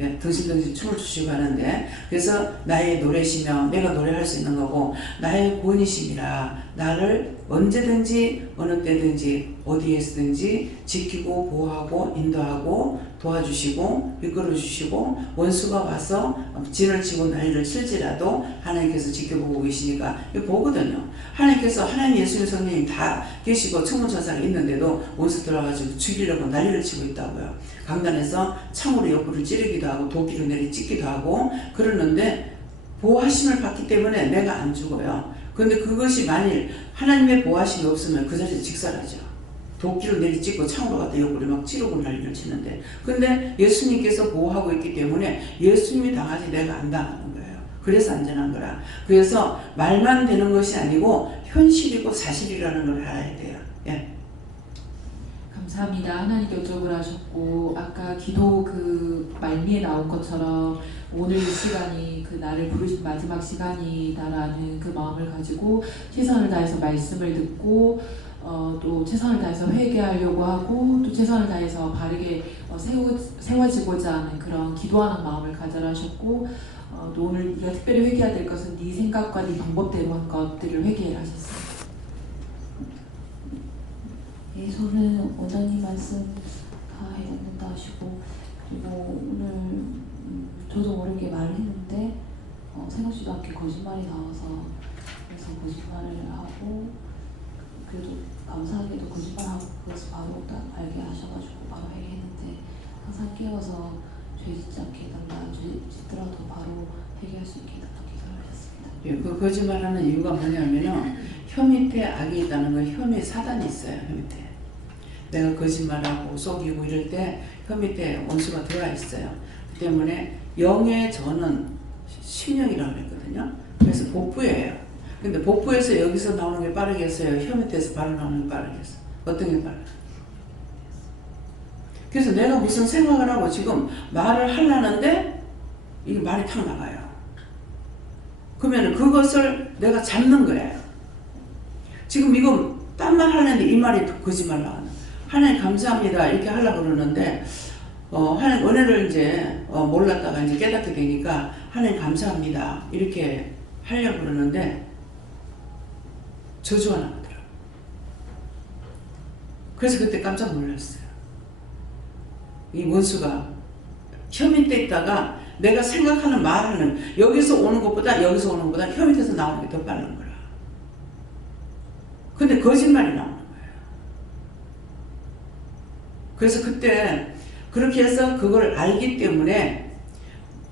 예, 덩실덩실 춤을 추시고 하는데, 그래서 나의 노래시며 내가 노래할 수 있는 거고, 나의 구원이심이라 나를 언제든지 어느 때든지 어디에서든지 지키고 보호하고 인도하고 도와주시고 이끌어주시고, 원수가 와서 진을 치고 난리를 칠지라도 하나님께서 지켜보고 계시니까 이거 보거든요. 하나님께서 하나님, 예수님, 성령님 다 계시고 천문천사가 있는데도 원수 들어가지고 죽이려고 난리를 치고 있다고요. 강단에서 창으로 옆구리를 찌르기도 하고 도끼로 내리 찢기도 하고 그러는데, 보호하심을 받기 때문에 내가 안 죽어요. 그런데 그것이 만일 하나님의 보호하심이 없으면 그 자리에 직살하죠. 도끼를 내리 찢고 창으로 갖다 옆구리 막 찌르고 난리를 치는데, 근데 예수님께서 보호하고 있기 때문에 예수님이 당하지 내가 안 당하는 거예요. 그래서 안전한 거라. 그래서 말만 되는 것이 아니고 현실이고 사실이라는 걸 알아야 돼요. 예. 감사합니다. 하나님께 여쭤보라 하셨고, 아까 기도 그 말미에 나온 것처럼 오늘 이 시간이 그 나를 부르신 마지막 시간이다라는 그 마음을 가지고 최선을 다해서 말씀을 듣고 또 최선을 다해서 회개하려고 하고, 또 최선을 다해서 바르게 세워지고자 하는 그런 기도하는 마음을 가져라 하셨고, 또 오늘 우리가 특별히 회개해야 될 것은 네 생각과 네 방법대로 한 것들을 회개하셨습니다. 예, 저는 원장님 말씀 다 해야 된다 하시고, 그리고 오늘 저도 모르게 말을 했는데 생각지도 않게 거짓말이 나와서, 그래서 거짓말을 하고, 그래도 감사하게도 거짓말하고 그것을 바로 딱 알게 하셔가지고 바로 회개했는데, 항상 깨워서 죄 짓지 않게 해달라, 죄 짓더라도 바로 회개할 수 있게 해달라 기도를 하셨습니다. 예, 그 거짓말하는 이유가 뭐냐면은 혀 밑에 악이 있다는 건 혀 밑에 사단이 있어요. 혀 밑에 내가 거짓말하고 속이고 이럴 때 혀 밑에 원수가 들어와 있어요. 그 때문에 영의 저는 심령이라고 했거든요. 그래서 복부예요. 근데 복부에서 여기서 나오는 게 빠르겠어요? 혀 밑에서 바로 나오는 게 빠르겠어요? 어떤 게 빠르요? 그래서 내가 무슨 생각을 하고 지금 말을 하려는데 이게 말이 탁 나가요. 그러면 그것을 내가 잡는 거예요. 지금 이거 딴 말 하려는데 이 말이 거짓말 나가는. 하나님 감사합니다 이렇게 하려고 그러는데 하나님 은혜를 이제 몰랐다가 이제 깨닫게 되니까 하나님 감사합니다 이렇게 하려고 그러는데 저주가 나오더라고요. 그래서 그때 깜짝 놀랐어요. 이 원수가 혀 밑에 있다가 내가 생각하는 말하는 여기서 오는 것보다 여기서 오는 것보다 혀 밑에서 나오는 게 더 빠른 거라. 근데 거짓말이 나오는 거예요. 그래서 그때 그렇게 해서 그걸 알기 때문에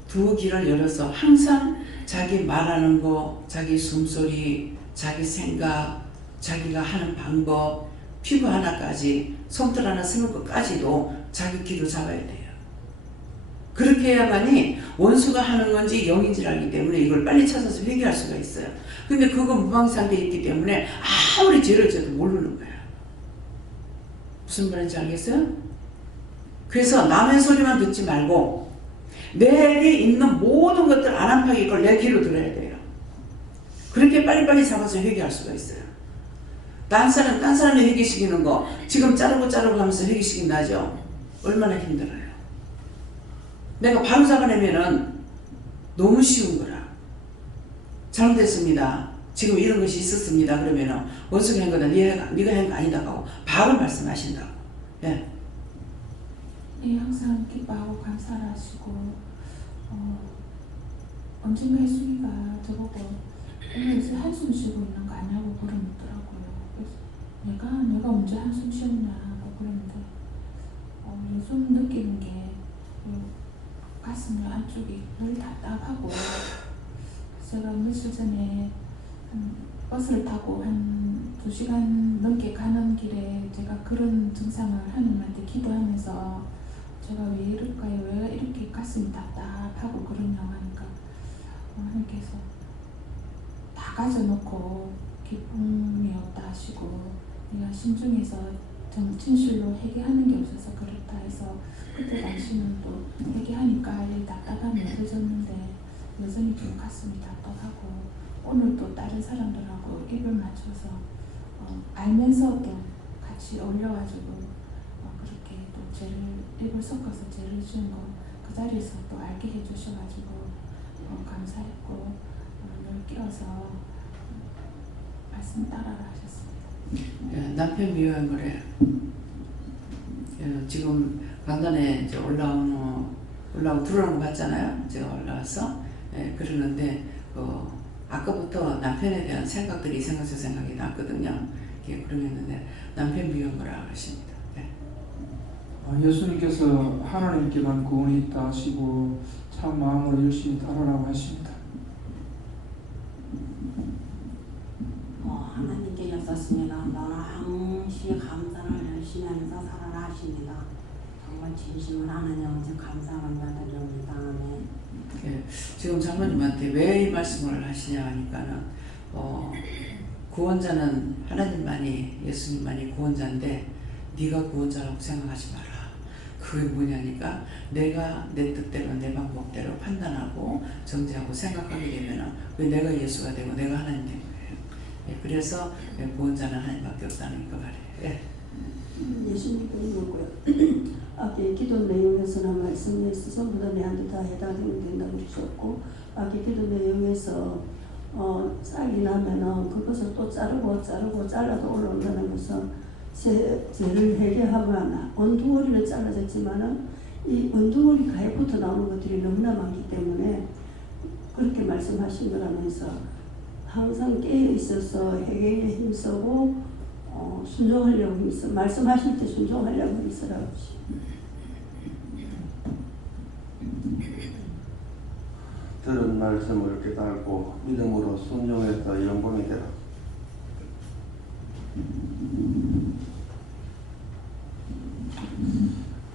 두 귀를 열어서 항상 자기 말하는 거, 자기 숨소리, 자기 생각, 자기가 하는 방법, 피부 하나까지, 손톱 하나 쓰는 것까지도 자기 귀로 잡아야 돼요. 그렇게 해야만이 원수가 하는 건지 영인지를 알기 때문에 이걸 빨리 찾아서 회개할 수가 있어요. 근데 그거 무방상태에 있기 때문에 아무리 죄를 져도 모르는 거예요. 무슨 말인지 알겠어요? 그래서 남의 소리만 듣지 말고 내게 있는 모든 것들 안한파기 걸 내 귀로 들어야 돼요. 그렇게 빨리빨리 잡아서 회개할 수가 있어요. 딴 사람이 회개시키는 거 지금 자르고 하면서 회개시킨다죠. 얼마나 힘들어요. 내가 바로 잡아내면은 너무 쉬운 거라. 잘못했습니다. 지금 이런 것이 있었습니다. 그러면은 원수가 한 거다. 네가 한 거 아니다 하고 바로 말씀하신다고. 예. 예, 항상 기뻐하고 감사를 하시고 언젠가 혜순이가 저보고 오늘 한숨 쉬고 있는 거 아니냐고 물어보더라고요. 그래서 내가 언제 한숨 쉬었나 하고 그랬는데 요즘 느끼는 게 가슴 안쪽이 늘 답답하고, 제가 며칠 전에 버스를 타고 한 2시간 넘게 가는 길에 제가 그런 증상을 하나님한테 기도하면서 제가 왜 이럴까요? 왜 이렇게 가슴이 답답하고 그러냐고 하니까 하나님께서 다 가져놓고 기쁨이 없다 하시고, 네가 신중해서 진실로 회개하는 게 없어서 그렇다 해서 그때 당시는 또 회개하니까 이 답답함이 없어졌는데 여전히 좀 가슴이 답답하고, 오늘 또 다른 사람들하고 입을 맞춰서 알면서도 같이 올려가지고 그렇게 또 입을 섞어서 죄를 지은 거 그 자리에서 또 알게 해주셔가지고 감사했고 늘 끼어서 말씀 따라라 하셨습니다. 예, 남편 미워한 거래. 지금 강단에 이제 올라오고 들어오는 거 봤잖아요. 제가 올라와서 그러는데 아까부터 남편에 대한 생각들이 저 생각이 났거든요. 그러는데 남편 미워한 거라 하십니다. 예수님께서 하나님께만 구원이 있다 하시고 참 마음으로 열심히 따르라고 하십니다. 하나님께 여쭙습니다. 너는 항시 감사를 열심히 하면서 살아라 하십니다. 정말 진심으로 하나님한테 감사함을 드립니다. 지금 장로님한테 왜 이 말씀을 하시냐 하니까는 구원자는 하나님만이, 예수님만이 구원자인데 네가 구원자라고 생각하지 마라. 그게 뭐냐니까 내가 내 뜻대로 내 방법대로 판단하고 정죄하고 생각하게 되면은 왜 내가 예수가 되고 내가 하나님 된 거예요. 그래서 구원자는 하나님밖에 없다는 거 말이에요. 예수님께 이거고요. 앞에 기도 내용에서는 말씀에서 전부 다 내한테 다 해당된다고 주셨고, 앞에 기도 내용에서 쌀이 나면은 그것을 또 자르고 잘라도 올라온다는 것은 죄를 회개하거나 원두머리는 잘라졌지만은 이 원두머리 가액부터 나오는 것들이 너무나 많기 때문에 그렇게 말씀하신 거라면서 항상 깨어 있어서 회개에 힘쓰고 순종하려고 힘써 말씀하실 때 순종하려고 힘쓰라고. 들은 말씀을 깨닫고 믿음으로 순종해서 영광이 되라.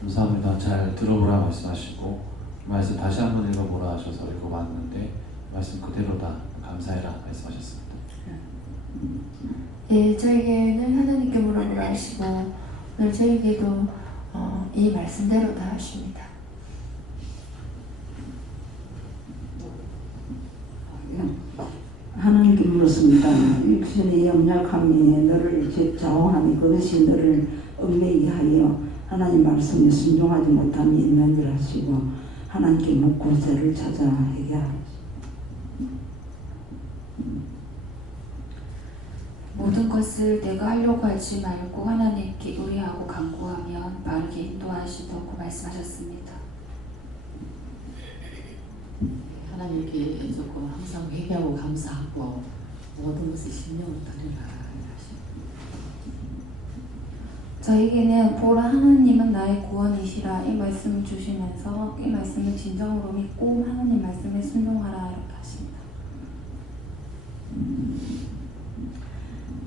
감사합니다. 잘 들어보라 말씀하시고 말씀 다시 한번 읽어보라 하셔서 읽어봤는데 말씀 그대로다 감사해라 말씀하셨습니다. 예, 저에게는 하나님께 물어보라 하시고 오늘 저에게도 이 말씀대로 다 하십니다. 하나님께 물었습니다. 육신의 연약함이 너를 좌우하니 그것이 너를 얽매이게 하여 하나님 말씀에 순종하지 못함이 있는지라 하시고 하나님께 묻고 죄를 찾아 회개하라. 모든 것을 내가 하려고 하지 말고 하나님께 의뢰하고 간구하면 바르게 인도하시다고 말씀하셨습니다. 하나님께 조금 항상 회개하고 감사하고 모든 것을 신령을 드리라 하십니다. 저에게는 보라 하나님은 나의 구원이시라 이 말씀을 주시면서 이 말씀을 진정으로 믿고 하나님 말씀에 순종하라 이렇게 하십니다.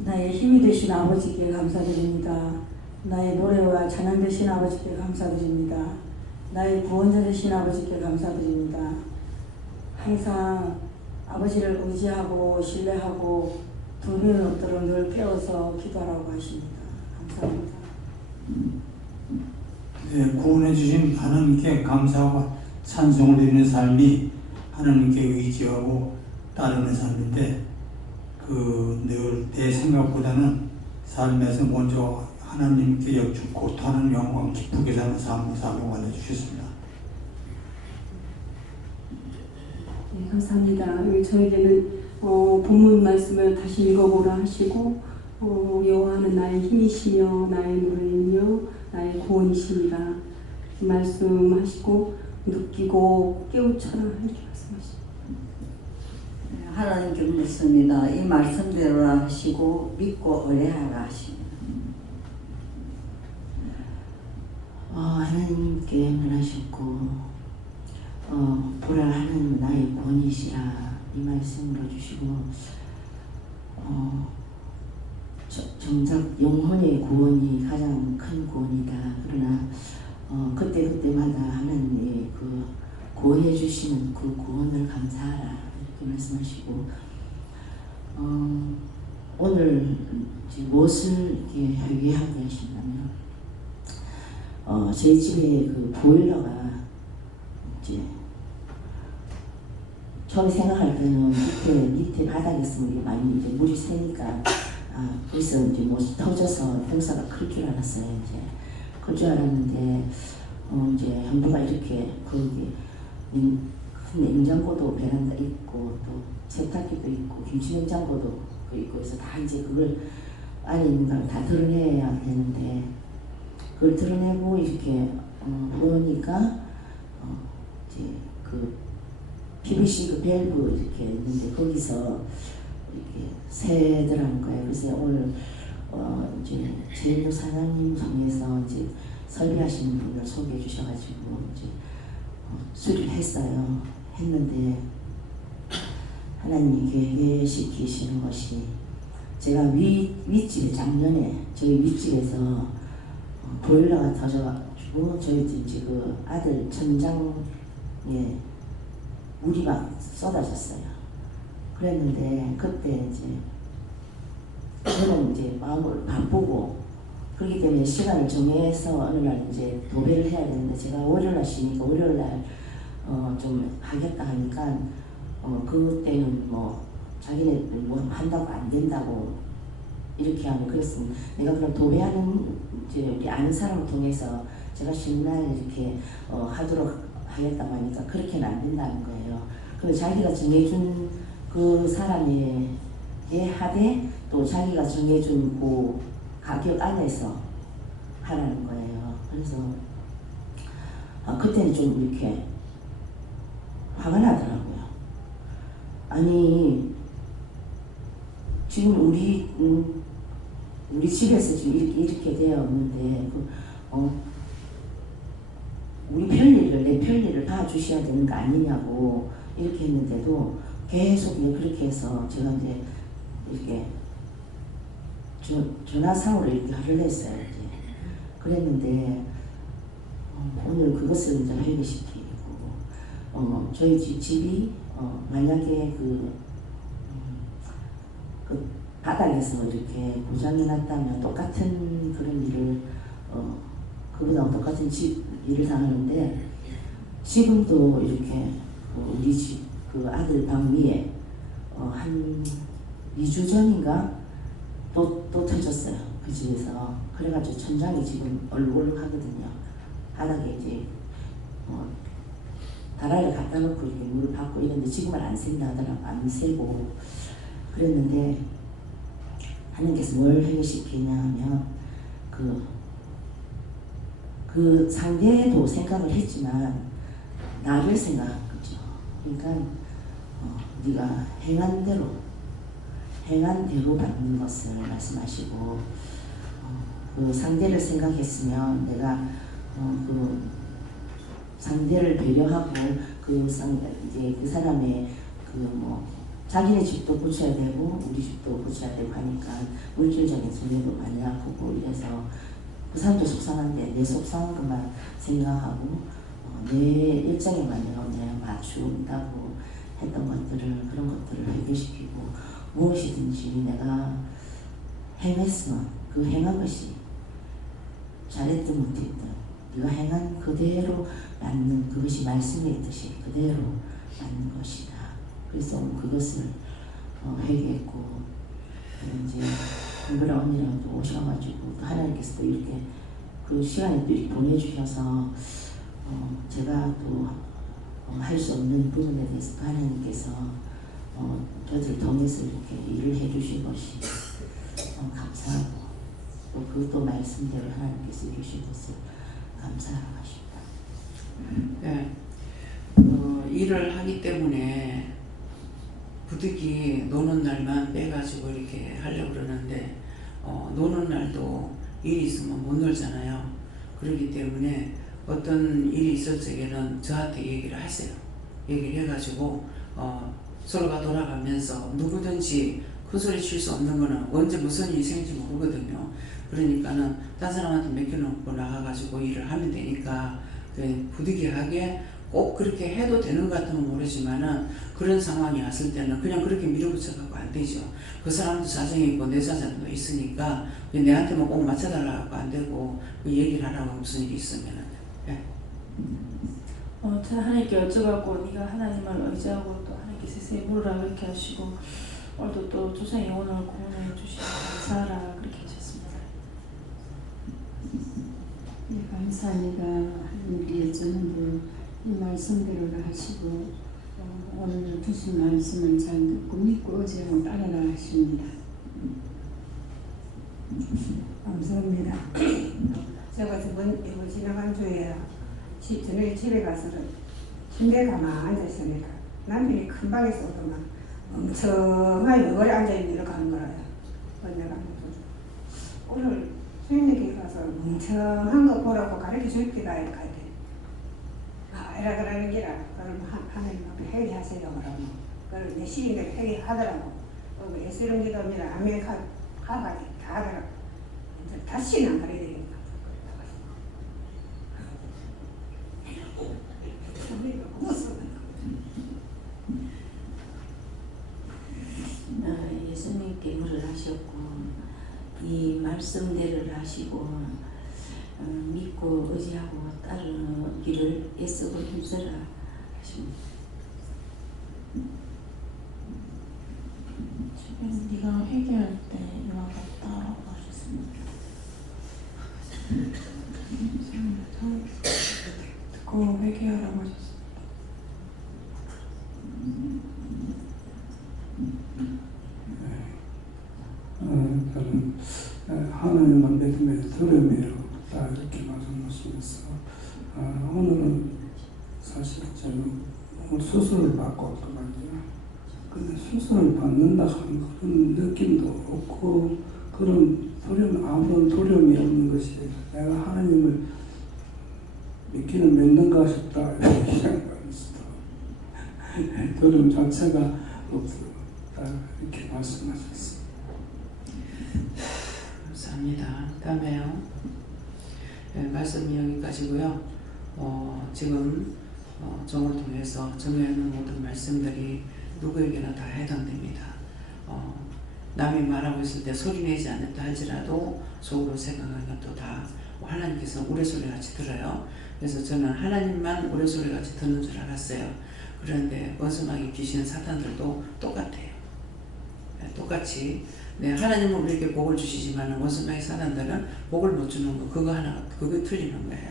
나의 힘이 되신 아버지께 감사드립니다. 나의 노래와 찬양 되신 아버지께 감사드립니다. 나의 구원자 되신 아버지께 감사드립니다. 항상 아버지를 의지하고 신뢰하고 두려움 없도록 늘 깨워서 기도하라고 하십니다. 감사합니다. 네, 구원해 주신 하나님께 감사하고 찬송을 드리는 삶이 하나님께 의지하고 따르는 삶인데 늘 내 생각보다는 삶에서 먼저 하나님께 여쭙고 또 하나님 영광 기쁘게 사는 삶을 살고 알려주셨습니다. 네, 감사합니다. 저에게는 본문 말씀을 다시 읽어보라 하시고 여호와는 나의 힘이시며 나의 노래이며 나의 구원이시니라 말씀하시고 느끼고 깨우쳐라 이렇게 말씀하십니다. 하나님께 묻습니다. 이 말씀대로라 하시고 믿고 의뢰하라 하십니다. 하나님께 말하셨고 보라 하나님은 나의 구원이시라 이 말씀을 주시고 정작 영혼의 구원이 가장 큰 구원이다. 그러나 그때마다 하나님의 그 구원해 주시는 그 구원을 감사하라 이렇게 말씀하시고 오늘 무엇을 이렇게 회개하게 하신다면 저희 집에 그 보일러가 이제 처음 생각할 때는 밑에 바닥에서 많이 이제 물이 새니까 그래서 이제 뭐 터져서 공사가 클 줄 알았어요. 이제 그럴 줄 알았는데 이제 형부가 이렇게 거기 큰 냉장고도 베란다 있고 또 세탁기도 있고 김치냉장고도 있고 그래서 다 이제 그걸 안에 있는 걸 다 드러내야 되는데 그걸 드러내고 이렇게 보니까 이제 그 PVC 그 밸브 이렇게 있는데 거기서 이렇게 새더라는 거예요. 그래서 오늘 이제 제일로 사장님 통해서 이제 설비하시는 분을 소개해 주셔가지고 이제 수리를 했는데 하나님이 회개시키시는 것이 제가 윗집에 작년에 저희 윗집에서 보일러가 터져가지고 저희 집 그 아들 천장에 물이 막 쏟아졌어요. 그랬는데 그때 이제 저는 이제 마음을 바쁘고 그렇기 때문에 시간을 정해서 어느 날 이제 도배를 해야 되는데 제가 월요일날 쉬니까 월요일날 좀 하겠다 하니까 그때는 뭐 자기네들 뭐 한다고 안 된다고 이렇게 하고 그래서 내가 그럼 도배하는 이제 우리 아는 사람을 통해서 제가 쉬는 날 이렇게 하도록 하겠다고 하니까 그렇게는 안 된다는 거예요. 그래서 자기가 정해준 그 사람에게 하되 또 자기가 정해준 그 가격 안에서 하라는 거예요. 그래서 그때는 좀 이렇게 화가 나더라고요. 아니 지금 우리 집에서 지금 이렇게 되어 있는데 우리 편리를 내 편리를 봐주셔야 되는 거 아니냐고 이렇게 했는데도 계속 그렇게 해서 제가 이제 이렇게 전화상으로 이렇게 하려 했어요. 이제 그랬는데 오늘 그것을 이제 회개시키고 저희 집이 만약에 그 바닥에서 이렇게 고장이 났다면 똑같은 그런 일을 그보다 똑같은 일을 당하는데 지금도 이렇게 우리 집 그 아들 방 위에 한 2주 전인가 또 터졌어요. 그 집에서. 그래가지고 천장이 지금 얼룩얼룩하거든요. 바닥에 이제 다라를 갖다 놓고 이렇게 물을 받고 이랬는데 지금은 안 샌다 하더라고. 안 새고 그랬는데 하나님께서 뭘 회개시키냐 하면 그 상대도 생각을 했지만 나를 생각한 거죠. 그러니까 네가 행한 대로 받는 것을 말씀하시고 그 상대를 생각했으면 내가 그 상대를 배려하고 그 사람의 자기네 집도 고쳐야 되고 우리 집도 고쳐야 되고 하니까 물질적인 손해도 많이 아프고 이래서 그 사람도 속상한데 내 속상한 것만 생각하고 내 일정에만 내가 맞춘다고 했던 것들을 그런 것들을 해결시키고 무엇이든지 내가 행했으면 그 행한 것이 잘했든 못했든 네가 행한 그대로 맞는 그것이 말씀에 있듯이 그대로 맞는 것이다. 그래서 그것을 회개했고 이제 은별아 언니랑 또 오셔가지고 또 하나님께서 또 이렇게 그 시간에 또 이렇게 보내주셔서 제가 또 할 수 없는 부분에 대해서 하나님께서 저들 통해서 이렇게 일을 해주신 것이 감사하고 또 그것도 말씀대로 하나님께서 이루신 것을 감사하고 싶다. 네. 일을 하기 때문에 부득이 노는 날만 빼가지고 이렇게 하려고 그러는데 노는 날도 일이 있으면 못 놀잖아요. 그렇기 때문에 어떤 일이 있을 적에는 저한테 얘기를 하세요. 얘기를 해가지고 서로가 돌아가면서 누구든지 큰 소리 칠 수 없는 거는 언제 무슨 일이 생길지 모르거든요. 그러니까는 딴 사람한테 맡겨놓고 나가가지고 일을 하면 되니까 부득이하게 꼭 그렇게 해도 되는 것 같으면 모르지만은 그런 상황이 왔을 때는 그냥 그렇게 밀어붙여갖고 안 되죠. 그 사람도 사정이 있고 내 사정도 있으니까 내한테만 꼭 맞춰달라고 안 되고 그 얘기를 하라고 무슨 일이 있으면은. 네. 하나님께 여쭤갖고 네가 하나님을 의지하고 또 하나님께 세세히 물으라 그렇게 하시고 오늘도 또 조상의 영혼을 구원해 주시고 감사하라 그렇게 하셨습니다. 네, 감사합니다. 하나님께 전부 이 말씀대로 하시고 오늘 주신 말씀을 잘 듣고 믿고 의지하고 따라라 하십니다. 감사합니다. 제가 이번 지나간 주에 저녁에 집에 가서 침대에 가만히 앉아있습니다. 남편이 큰 방에서 오더만 멍청하게 얼굴에 앉아있는 이렇게 하는 거라요. 내가 오늘 수임님께 가서 멍청한 거 보라고 가르쳐 줄게다 이렇게 하대. 이라 그러는 기라. 그럼 하나님 앞에 회개하세요 그러면. 그걸 내 시인들 회개하더라고. 예수님 기도입니다. 아멘 가가 다 하더라고. 다시는 안 그래야 되겠다. 예수님께 물을 하셨고 이 말씀대로 하시고 믿고 의지하고 따르기를 애쓰고 힘써라 하십니다. 지금 네가 회개할 때 이와 같다라고 하셨습니다. 듣고 회개하라고 하셨습니다. 저는 하나님만 믿으면 두려움이요 다 이렇게 말씀하시면서 오늘은 사실 저는 수술을 받고 왔거든요. 근데 수술을 받는다 하는 그런 느낌도 없고 그런 아무런 두려움이 없는 것이 내가 하나님을 믿기는 믿는가 싶다 이렇게 생각하면서도 두려움 자체가 없다 이렇게 말씀하셨어요. 감사합니다. 다음에요. 네, 말씀이 여기까지고요. 지금 종을 통해서 정해놓은 모든 말씀들이 누구에게나 다 해당됩니다. 남이 말하고 있을 때 소리내지 않는다 할지라도 속으로 생각하는 것도 다 하나님께서 우레소리 같이 들어요. 그래서 저는 하나님만 우레소리 같이 듣는 줄 알았어요. 그런데 원수마귀 귀신 사탄들도 똑같아요. 네, 똑같이 하나님은 우리에게 복을 주시지만 원수마귀 사탄들은 복을 못 주는 거 그거 틀리는 거예요.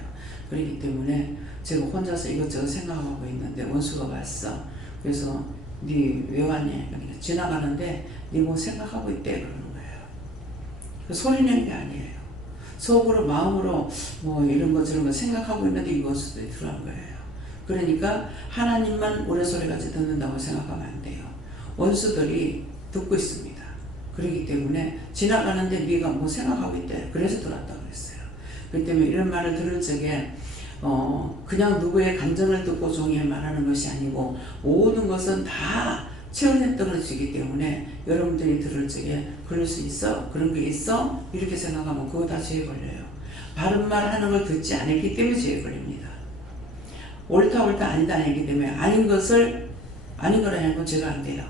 그렇기 때문에 제가 혼자서 이것저것 생각하고 있는데 원수가 왔어. 그래서 네 왜 왔냐? 지나가는데 네 뭐 생각하고 있대 그러는 거예요. 그 소리 내는 게 아니에요. 속으로 마음으로 뭐 이런 거 저런 거 생각하고 있는데 이 원수들이 들어간 거예요. 그러니까 하나님만 우레소리같이 듣는다고 생각하면 안 돼요. 원수들이 듣고 있습니다. 그렇기 때문에 지나가는데 네가 뭐 생각하고 있대. 그래서 들어왔다고 그랬어요. 그렇기 때문에 이런 말을 들을 적에 그냥 누구의 감정을 듣고 종이에 말하는 것이 아니고 모든 것은 다 체험에 떨어지기 때문에 여러분들이 들을 적에 그럴 수 있어? 그런 게 있어? 이렇게 생각하면 그거 다 죄에 걸려요. 바른 말 하는 걸 듣지 않았기 때문에 죄에 걸립니다. 옳다 아니다 아니기 때문에 아닌 것을 아닌 거라 하면 죄가 안 돼요.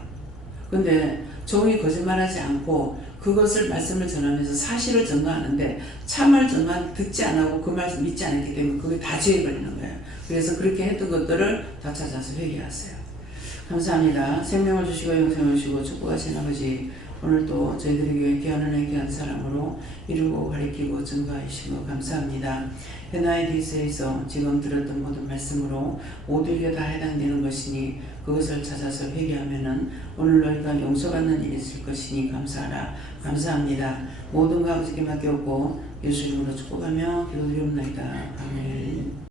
근데 종이 거짓말하지 않고 그것을 말씀을 전하면서 사실을 전가하는데 참을 듣지 않고 그 말씀 믿지 않았기 때문에 그게 다 죄에 걸리는 거예요. 그래서 그렇게 했던 것들을 다 찾아서 회개하세요. 감사합니다. 생명을 주시고 영생을 주시고 축복하신 아버지, 오늘 또 저희들에게 귀한 귀한 사람으로 이루고 가르치고 증거해 주시고 감사합니다. 해나의 디스에서 지금 들었던 모든 말씀으로 모두에게 다 해당되는 것이니 그것을 찾아서 회개하면은 오늘 너희가 용서받는 일이 있을 것이니 감사하라. 감사합니다. 모든 거 아버지께 맡겨오고 예수 이름으로 축복하며 기도드리옵나이다. 아멘.